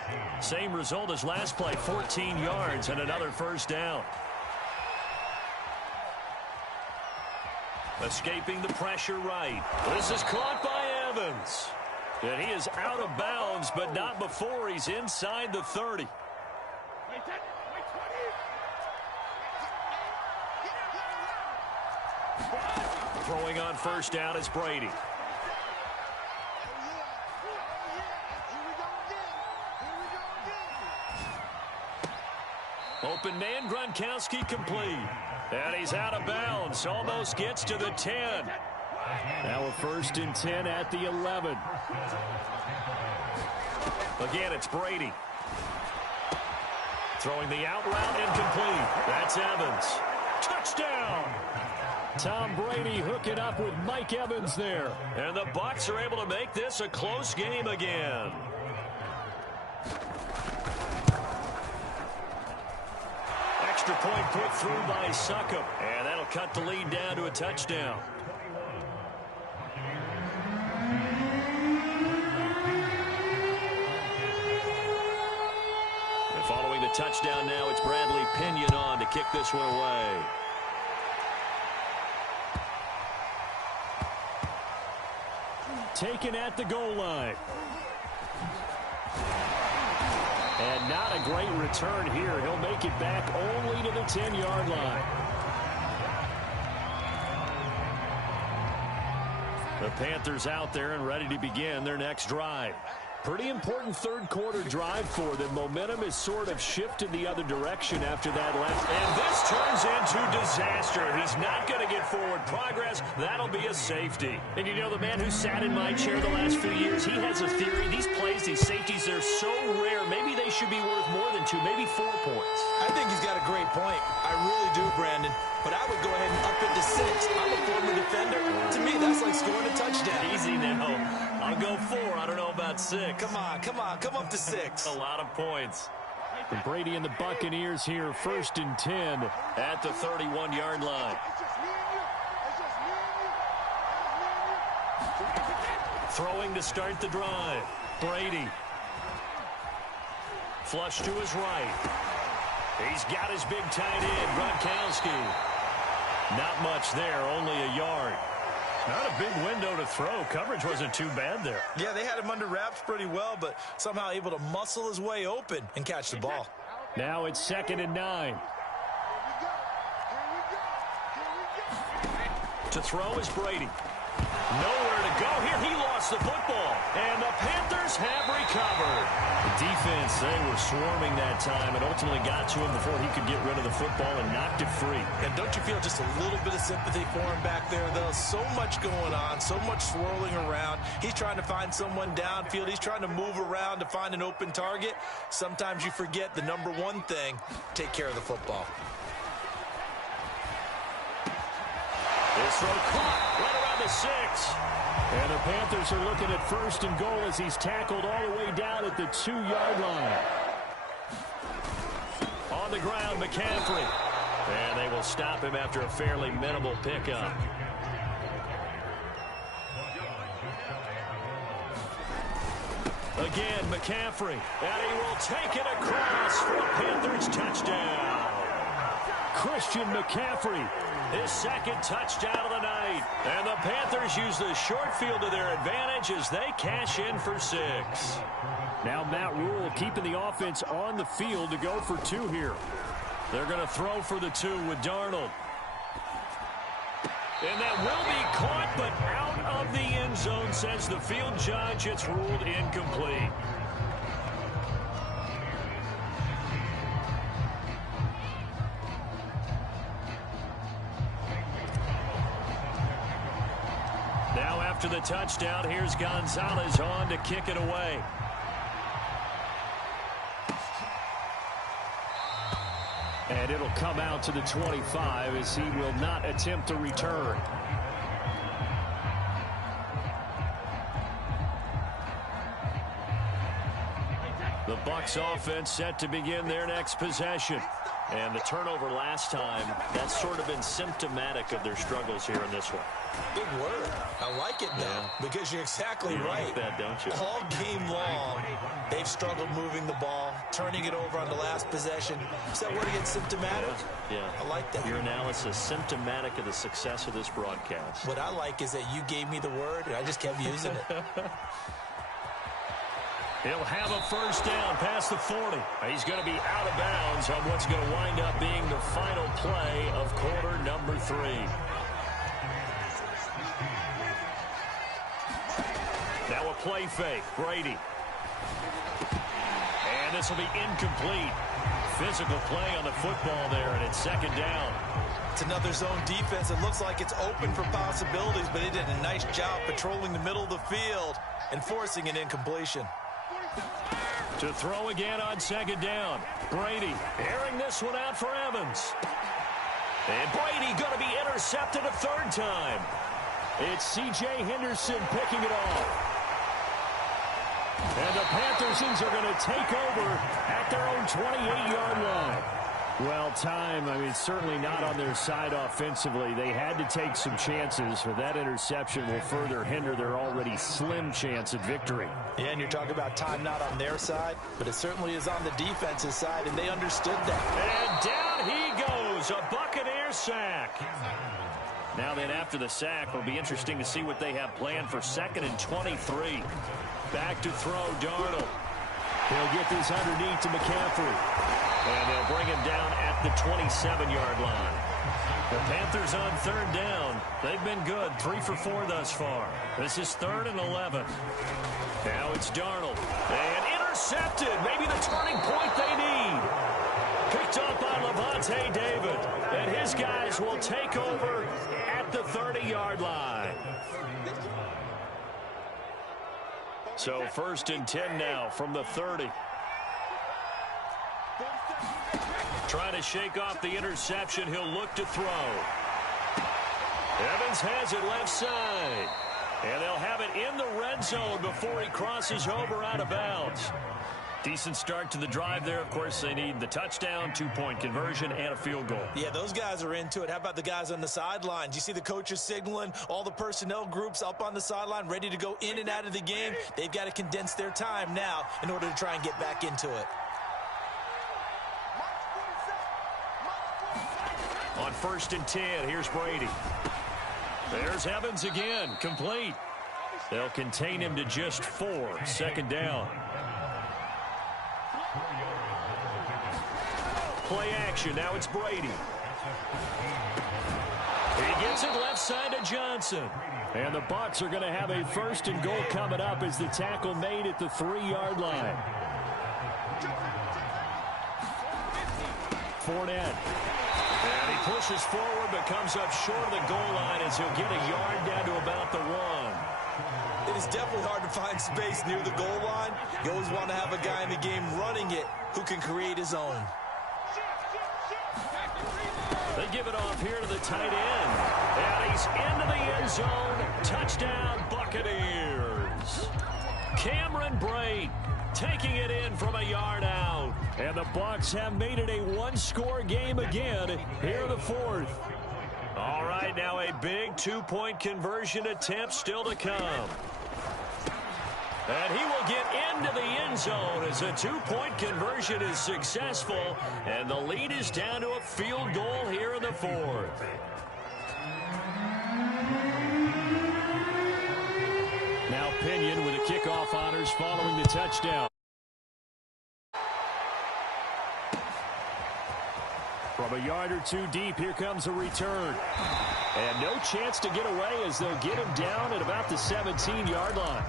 Same result as last play, 14 yards and another first down. Escaping the pressure right. This is caught by Evans. And he is out of bounds, but not before he's inside the 30. Throwing on first down is Brady. Open man, Gronkowski complete. And he's out of bounds. Almost gets to the 10. Now a 1st and 10 at the 11. Again, it's Brady. Throwing the out route incomplete. That's Evans. Touchdown! Tom Brady hooking up with Mike Evans there. And the Bucs are able to make this a close game again. Extra point put through by Succop. And that'll cut the lead down to a touchdown. And following the touchdown now, it's Bradley Pinion on to kick this one away. Taken at the goal line. And not a great return here. He'll make it back only to the 10-yard line. The Panthers out there and ready to begin their next drive. Pretty important third-quarter drive for them. Momentum has sort of shifted the other direction after that last. And this turns into disaster. He's not going to get forward progress. That'll be a safety. And you know, the man who sat in my chair the last few years, he has a theory. These plays, these safeties, they're so rare. Maybe they should be worth more than 2, maybe 4 points. I think he's got a great point. I really do, Brandon. But I would go ahead and up it to 6. I'm a former defender. To me, that's like scoring a touchdown. Easy now. I'll go 4. I don't know about 6. Come on. Come up to 6. A lot of points. And Brady and the Buccaneers here, 1st and 10 at the 31-yard line. Throwing to start the drive. Brady. Flush to his right. He's got his big tight end, Gronkowski. Not much there, only a yard. Not a big window to throw. Coverage wasn't too bad there. Yeah, they had him under wraps pretty well, but somehow able to muscle his way open and catch the ball. Now it's 2nd and 9. To throw is Brady. Nowhere to go here. He lost the football. And the Panthers have recovered. The defense, they were swarming that time and ultimately got to him before he could get rid of the football and knocked it free. And don't you feel just a little bit of sympathy for him back there, though? So much going on, so much swirling around. He's trying to find someone downfield. He's trying to move around to find an open target. Sometimes you forget the number one thing, take care of the football. This throw caught right around the 6. And the Panthers are looking at 1st and goal as he's tackled all the way down at the 2-yard line. On the ground, McCaffrey. And they will stop him after a fairly minimal pickup. Again, McCaffrey. And he will take it across for a Panthers touchdown. Christian McCaffrey. His 2nd touchdown of the night. And the Panthers use the short field to their advantage as they cash in for 6. Now Matt Rule keeping the offense on the field to go for 2 here. They're going to throw for the 2 with Darnold. And that will be caught, but out of the end zone, says the field judge. It's ruled incomplete. Now after the touchdown, here's Gonzalez on to kick it away. And it'll come out to the 25 as he will not attempt to return. The Bucs offense set to begin their next possession. And the turnover last time, that's sort of been symptomatic of their struggles here in this one. Big word. I like it now because you're exactly right. Like that, don't you? All game long, they've struggled moving the ball, turning it over on the last possession. Is that word again, symptomatic? Yeah. I like that. Your analysis, symptomatic of the success of this broadcast. What I like is that you gave me the word, and I just kept using it. He'll have a 1st down past the 40. He's going to be out of bounds on what's going to wind up being the final play of quarter number 3. Now a play fake. Brady. And this will be incomplete. Physical play on the football there, and it's 2nd down. It's another zone defense. It looks like it's open for possibilities, but they did a nice job patrolling the middle of the field and forcing an incompletion. To throw again on 2nd down. Brady airing this one out for Evans. And Brady going to be intercepted a 3rd time. It's C.J. Henderson picking it off. And the Panthers are going to take over at their own 28-yard line. Well, time, certainly not on their side offensively. They had to take some chances, but that interception will further hinder their already slim chance at victory. Yeah, and you're talking about time not on their side, but it certainly is on the defensive side, and they understood that. And down he goes, a Buccaneer sack. Now then, after the sack, it'll be interesting to see what they have planned for 2nd and 23. Back to throw, Darnold. They'll get this underneath to McCaffrey. And they'll bring him down at the 27-yard line. The Panthers on third down. They've been good, 3 for 4 thus far. This is 3rd and 11. Now it's Darnold. And intercepted. Maybe the turning point they need. Picked up by Levante David. And his guys will take over at the 30-yard line. So 1st and 10 now from the 30. Trying to shake off the interception. He'll look to throw. Evans has it left side. And they'll have it in the red zone before he crosses over out of bounds. Decent start to the drive there. Of course, they need the touchdown, 2-point conversion, and a field goal. Yeah, those guys are into it. How about the guys on the sidelines? You see the coaches signaling, all the personnel groups up on the sideline ready to go in and out of the game. They've got to condense their time now in order to try and get back into it. On 1st and 10, here's Brady. There's Evans again, complete. They'll contain him to just 4, 2nd down. Play action, now it's Brady. He gets it left side to Johnson. And the Bucs are going to have a 1st and goal coming up as the tackle made at the 3-yard line. Fournette. And he pushes forward but comes up short of the goal line as he'll get a yard down to about the 1. It is definitely hard to find space near the goal line. You always want to have a guy in the game running it who can create his own. They give it off here to the tight end. And he's into the end zone. Touchdown, Buccaneers. Cameron Brate taking it in from a yard out. And the Bucs have made it a 1-score game again here in the 4th. All right, now a big 2-point conversion attempt still to come. And he will get into the end zone as a 2-point conversion is successful. And the lead is down to a field goal here in the 4th. Now Pinion with the kickoff honors following the touchdown. From a yard or 2 deep, here comes a return. And no chance to get away as they'll get him down at about the 17-yard line.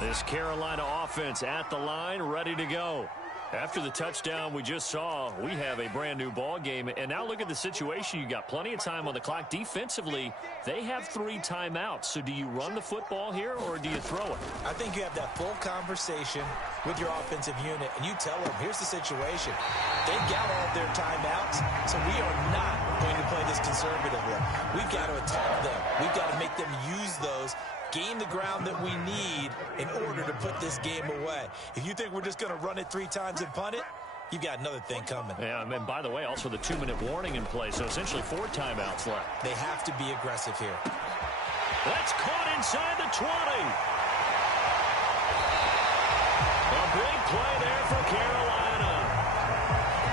This Carolina offense at the line, ready to go. After the touchdown we just saw, we have a brand new ball game. And now look at the situation. You got plenty of time on the clock. Defensively, they have 3 timeouts. So do you run the football here or do you throw it? I think you have that full conversation with your offensive unit, and you tell them, here's the situation. They got all of their timeouts, so we are not going to play this conservatively. We've got to attack them. We've got to make them use those, gain the ground that we need in order to put this game away. If you think we're just going to run it 3 times and punt it, you've got another thing coming. Yeah, and by the way, also the 2-minute warning in play, so essentially 4 timeouts left. They have to be aggressive here. That's caught inside the 20. A big play there for Carolina.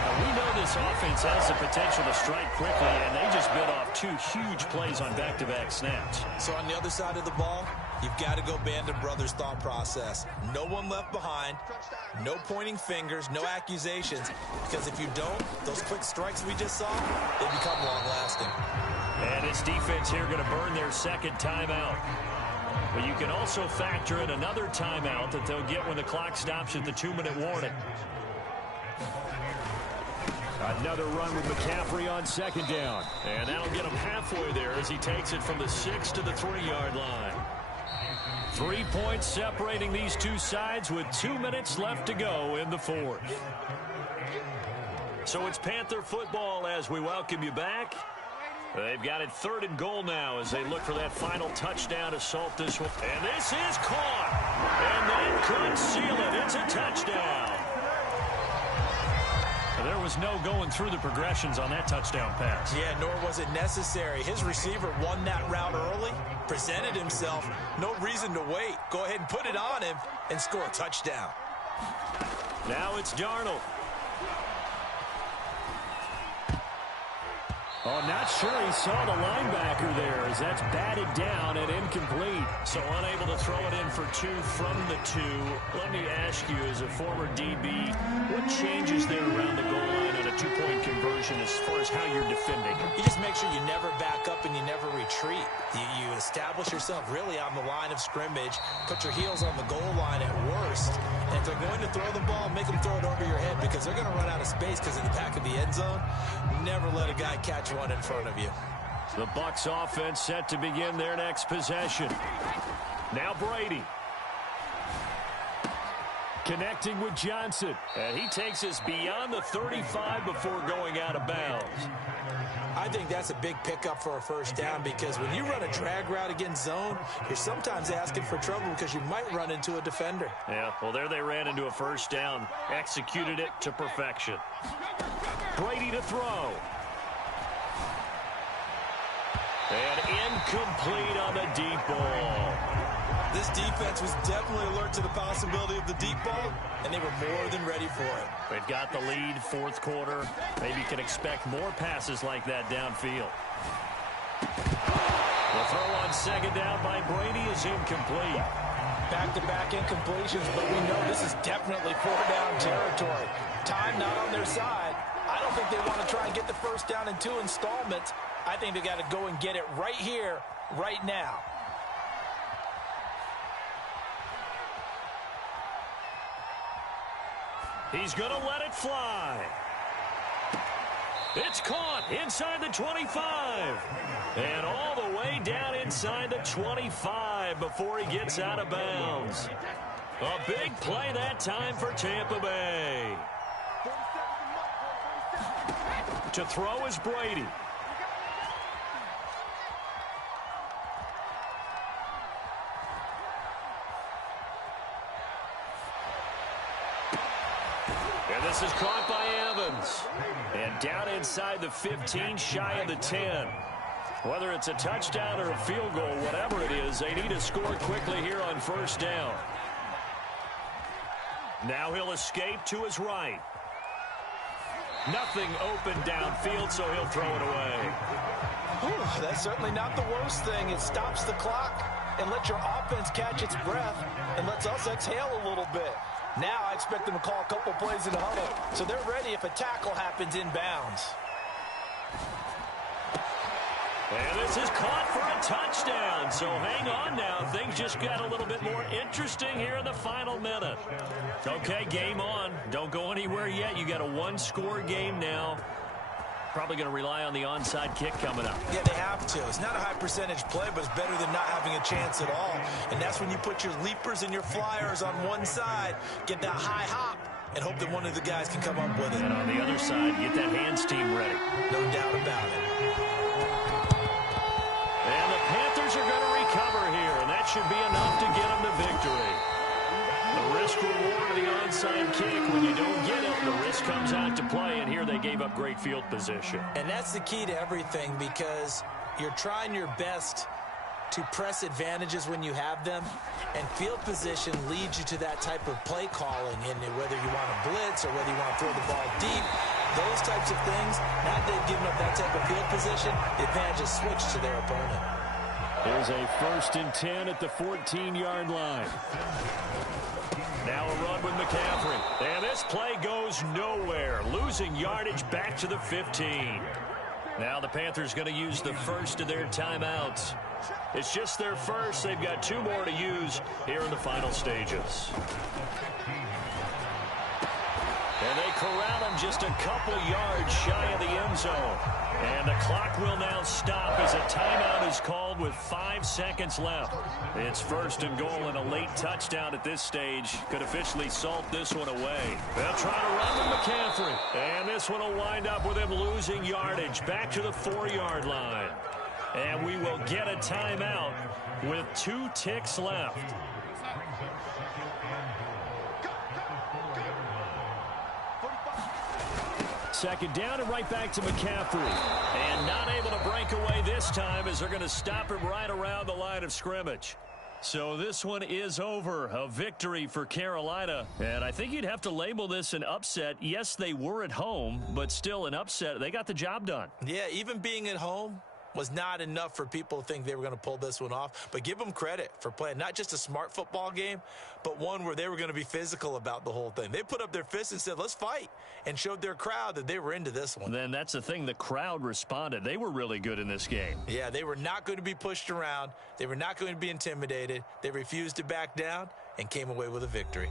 Now, we know this offense has the potential to strike quickly, and they just bit off 2 huge plays on back-to-back snaps. So on the other side of the ball, you've got to go Band of Brothers thought process. No one left behind, no pointing fingers, no accusations, because if you don't, those quick strikes we just saw, they become long-lasting. And this defense here going to burn their 2nd timeout. But you can also factor in another timeout that they'll get when the clock stops at the 2-minute warning. Another run with McCaffrey on 2nd down. And that'll get him halfway there as he takes it from the 6 to the 3-yard line. 3 points separating these 2 sides with 2 minutes left to go in the 4th. So it's Panther football as we welcome you back. They've got it 3rd and goal now as they look for that final touchdown assault this one. And this is caught. And that could seal it. It's a touchdown. There was no going through the progressions on that touchdown pass. Yeah, nor was it necessary. His receiver won that route early, presented himself. No reason to wait. Go ahead and put it on him and score a touchdown. Now it's Darnold. Oh, not sure he saw the linebacker there as that's batted down and incomplete. So unable to throw it in for 2 from the 2. Let me ask you, as a former DB, what changes there around the goal line on a 2-point conversion as far as how you're defending? You just make sure you never back up and you never retreat. You establish yourself really on the line of scrimmage, put your heels on the goal line at worst, and if they're going to throw the ball, make them throw it over your head because they're going to run out of space because of the back of the end zone. Never let a guy catch one in front of you. The Bucs offense set to begin their next possession. Now Brady. Connecting with Johnson. And he takes us beyond the 35 before going out of bounds. I think that's a big pickup for a first down because when you run a drag route against zone, you're sometimes asking for trouble because you might run into a defender. Yeah, well, there they ran into a first down. Executed it to perfection. Brady to throw. And incomplete on the deep ball. This defense was definitely alert to the possibility of the deep ball, and they were more than ready for it. They've got the lead, 4th quarter. Maybe can expect more passes like that downfield. The throw on 2nd down by Brady is incomplete. Back-to-back incompletions, but we know this is definitely 4-down territory. Time not on their side. I don't think they want to try and get the first down in 2 installments. I think they got to go and get it right here, right now. He's going to let it fly. It's caught inside the 25. And all the way down inside the 25 before he gets out of bounds. A big play that time for Tampa Bay. To throw is Brady. And this is caught by Evans. And down inside the 15, shy of the 10. Whether it's a touchdown or a field goal, whatever it is, they need to score quickly here on first down. Now he'll escape to his right. Nothing open downfield, so he'll throw it away. Whew, that's certainly not the worst thing. It stops the clock and lets your offense catch its breath and lets us exhale a little bit. Now I expect them to call a couple plays in the huddle, so they're ready if a tackle happens inbounds. And this is caught for a touchdown. So hang on now. Things just got a little bit more interesting here in the final minute. Okay, game on. Don't go anywhere yet. You got a 1-score game now. Probably going to rely on the onside kick coming up. Yeah, they have to. It's not a high percentage play, but it's better than not having a chance at all. And that's when you put your leapers and your flyers on one side, get that high hop, and hope that one of the guys can come up with it. And on the other side, get that hands team ready. No doubt about it. And the Panthers are going to recover here, and that should be enough to get them the victory. The risk-reward of the onside kick, when you don't get it, the risk comes out to play, and here they gave up great field position. And that's the key to everything, because you're trying your best to press advantages when you have them, and field position leads you to that type of play calling, and whether you want to blitz or whether you want to throw the ball deep, those types of things, now that they've given up that type of field position, the advantage is switched to their opponent. There's a 1st and 10 at the 14-yard line. Now a run with McCaffrey. And this play goes nowhere. Losing yardage back to the 15. Now the Panthers going to use the first of their timeouts. It's just their first. They've got 2 more to use here in the final stages. And they corral him just a couple yards shy of the end zone. And the clock will now stop as a timeout is called with 5 seconds left. It's 1st and goal, and a late touchdown at this stage could officially salt this one away. They'll try to run with McCaffrey. And this one will wind up with him losing yardage back to the 4-yard line. And we will get a timeout with 2 ticks left. Second down and right back to McCaffrey. And not able to break away this time as they're going to stop him right around the line of scrimmage. So this one is over. A victory for Carolina. And I think you'd have to label this an upset. Yes, they were at home, but still an upset. They got the job done. Yeah, even being at home was not enough for people to think they were going to pull this one off. But give them credit for playing not just a smart football game, but one where they were going to be physical about the whole thing. They put up their fists and said, let's fight, and showed their crowd that they were into this one. Then that's the thing. The crowd responded. They were really good in this game. Yeah, they were not going to be pushed around. They were not going to be intimidated. They refused to back down and came away with a victory.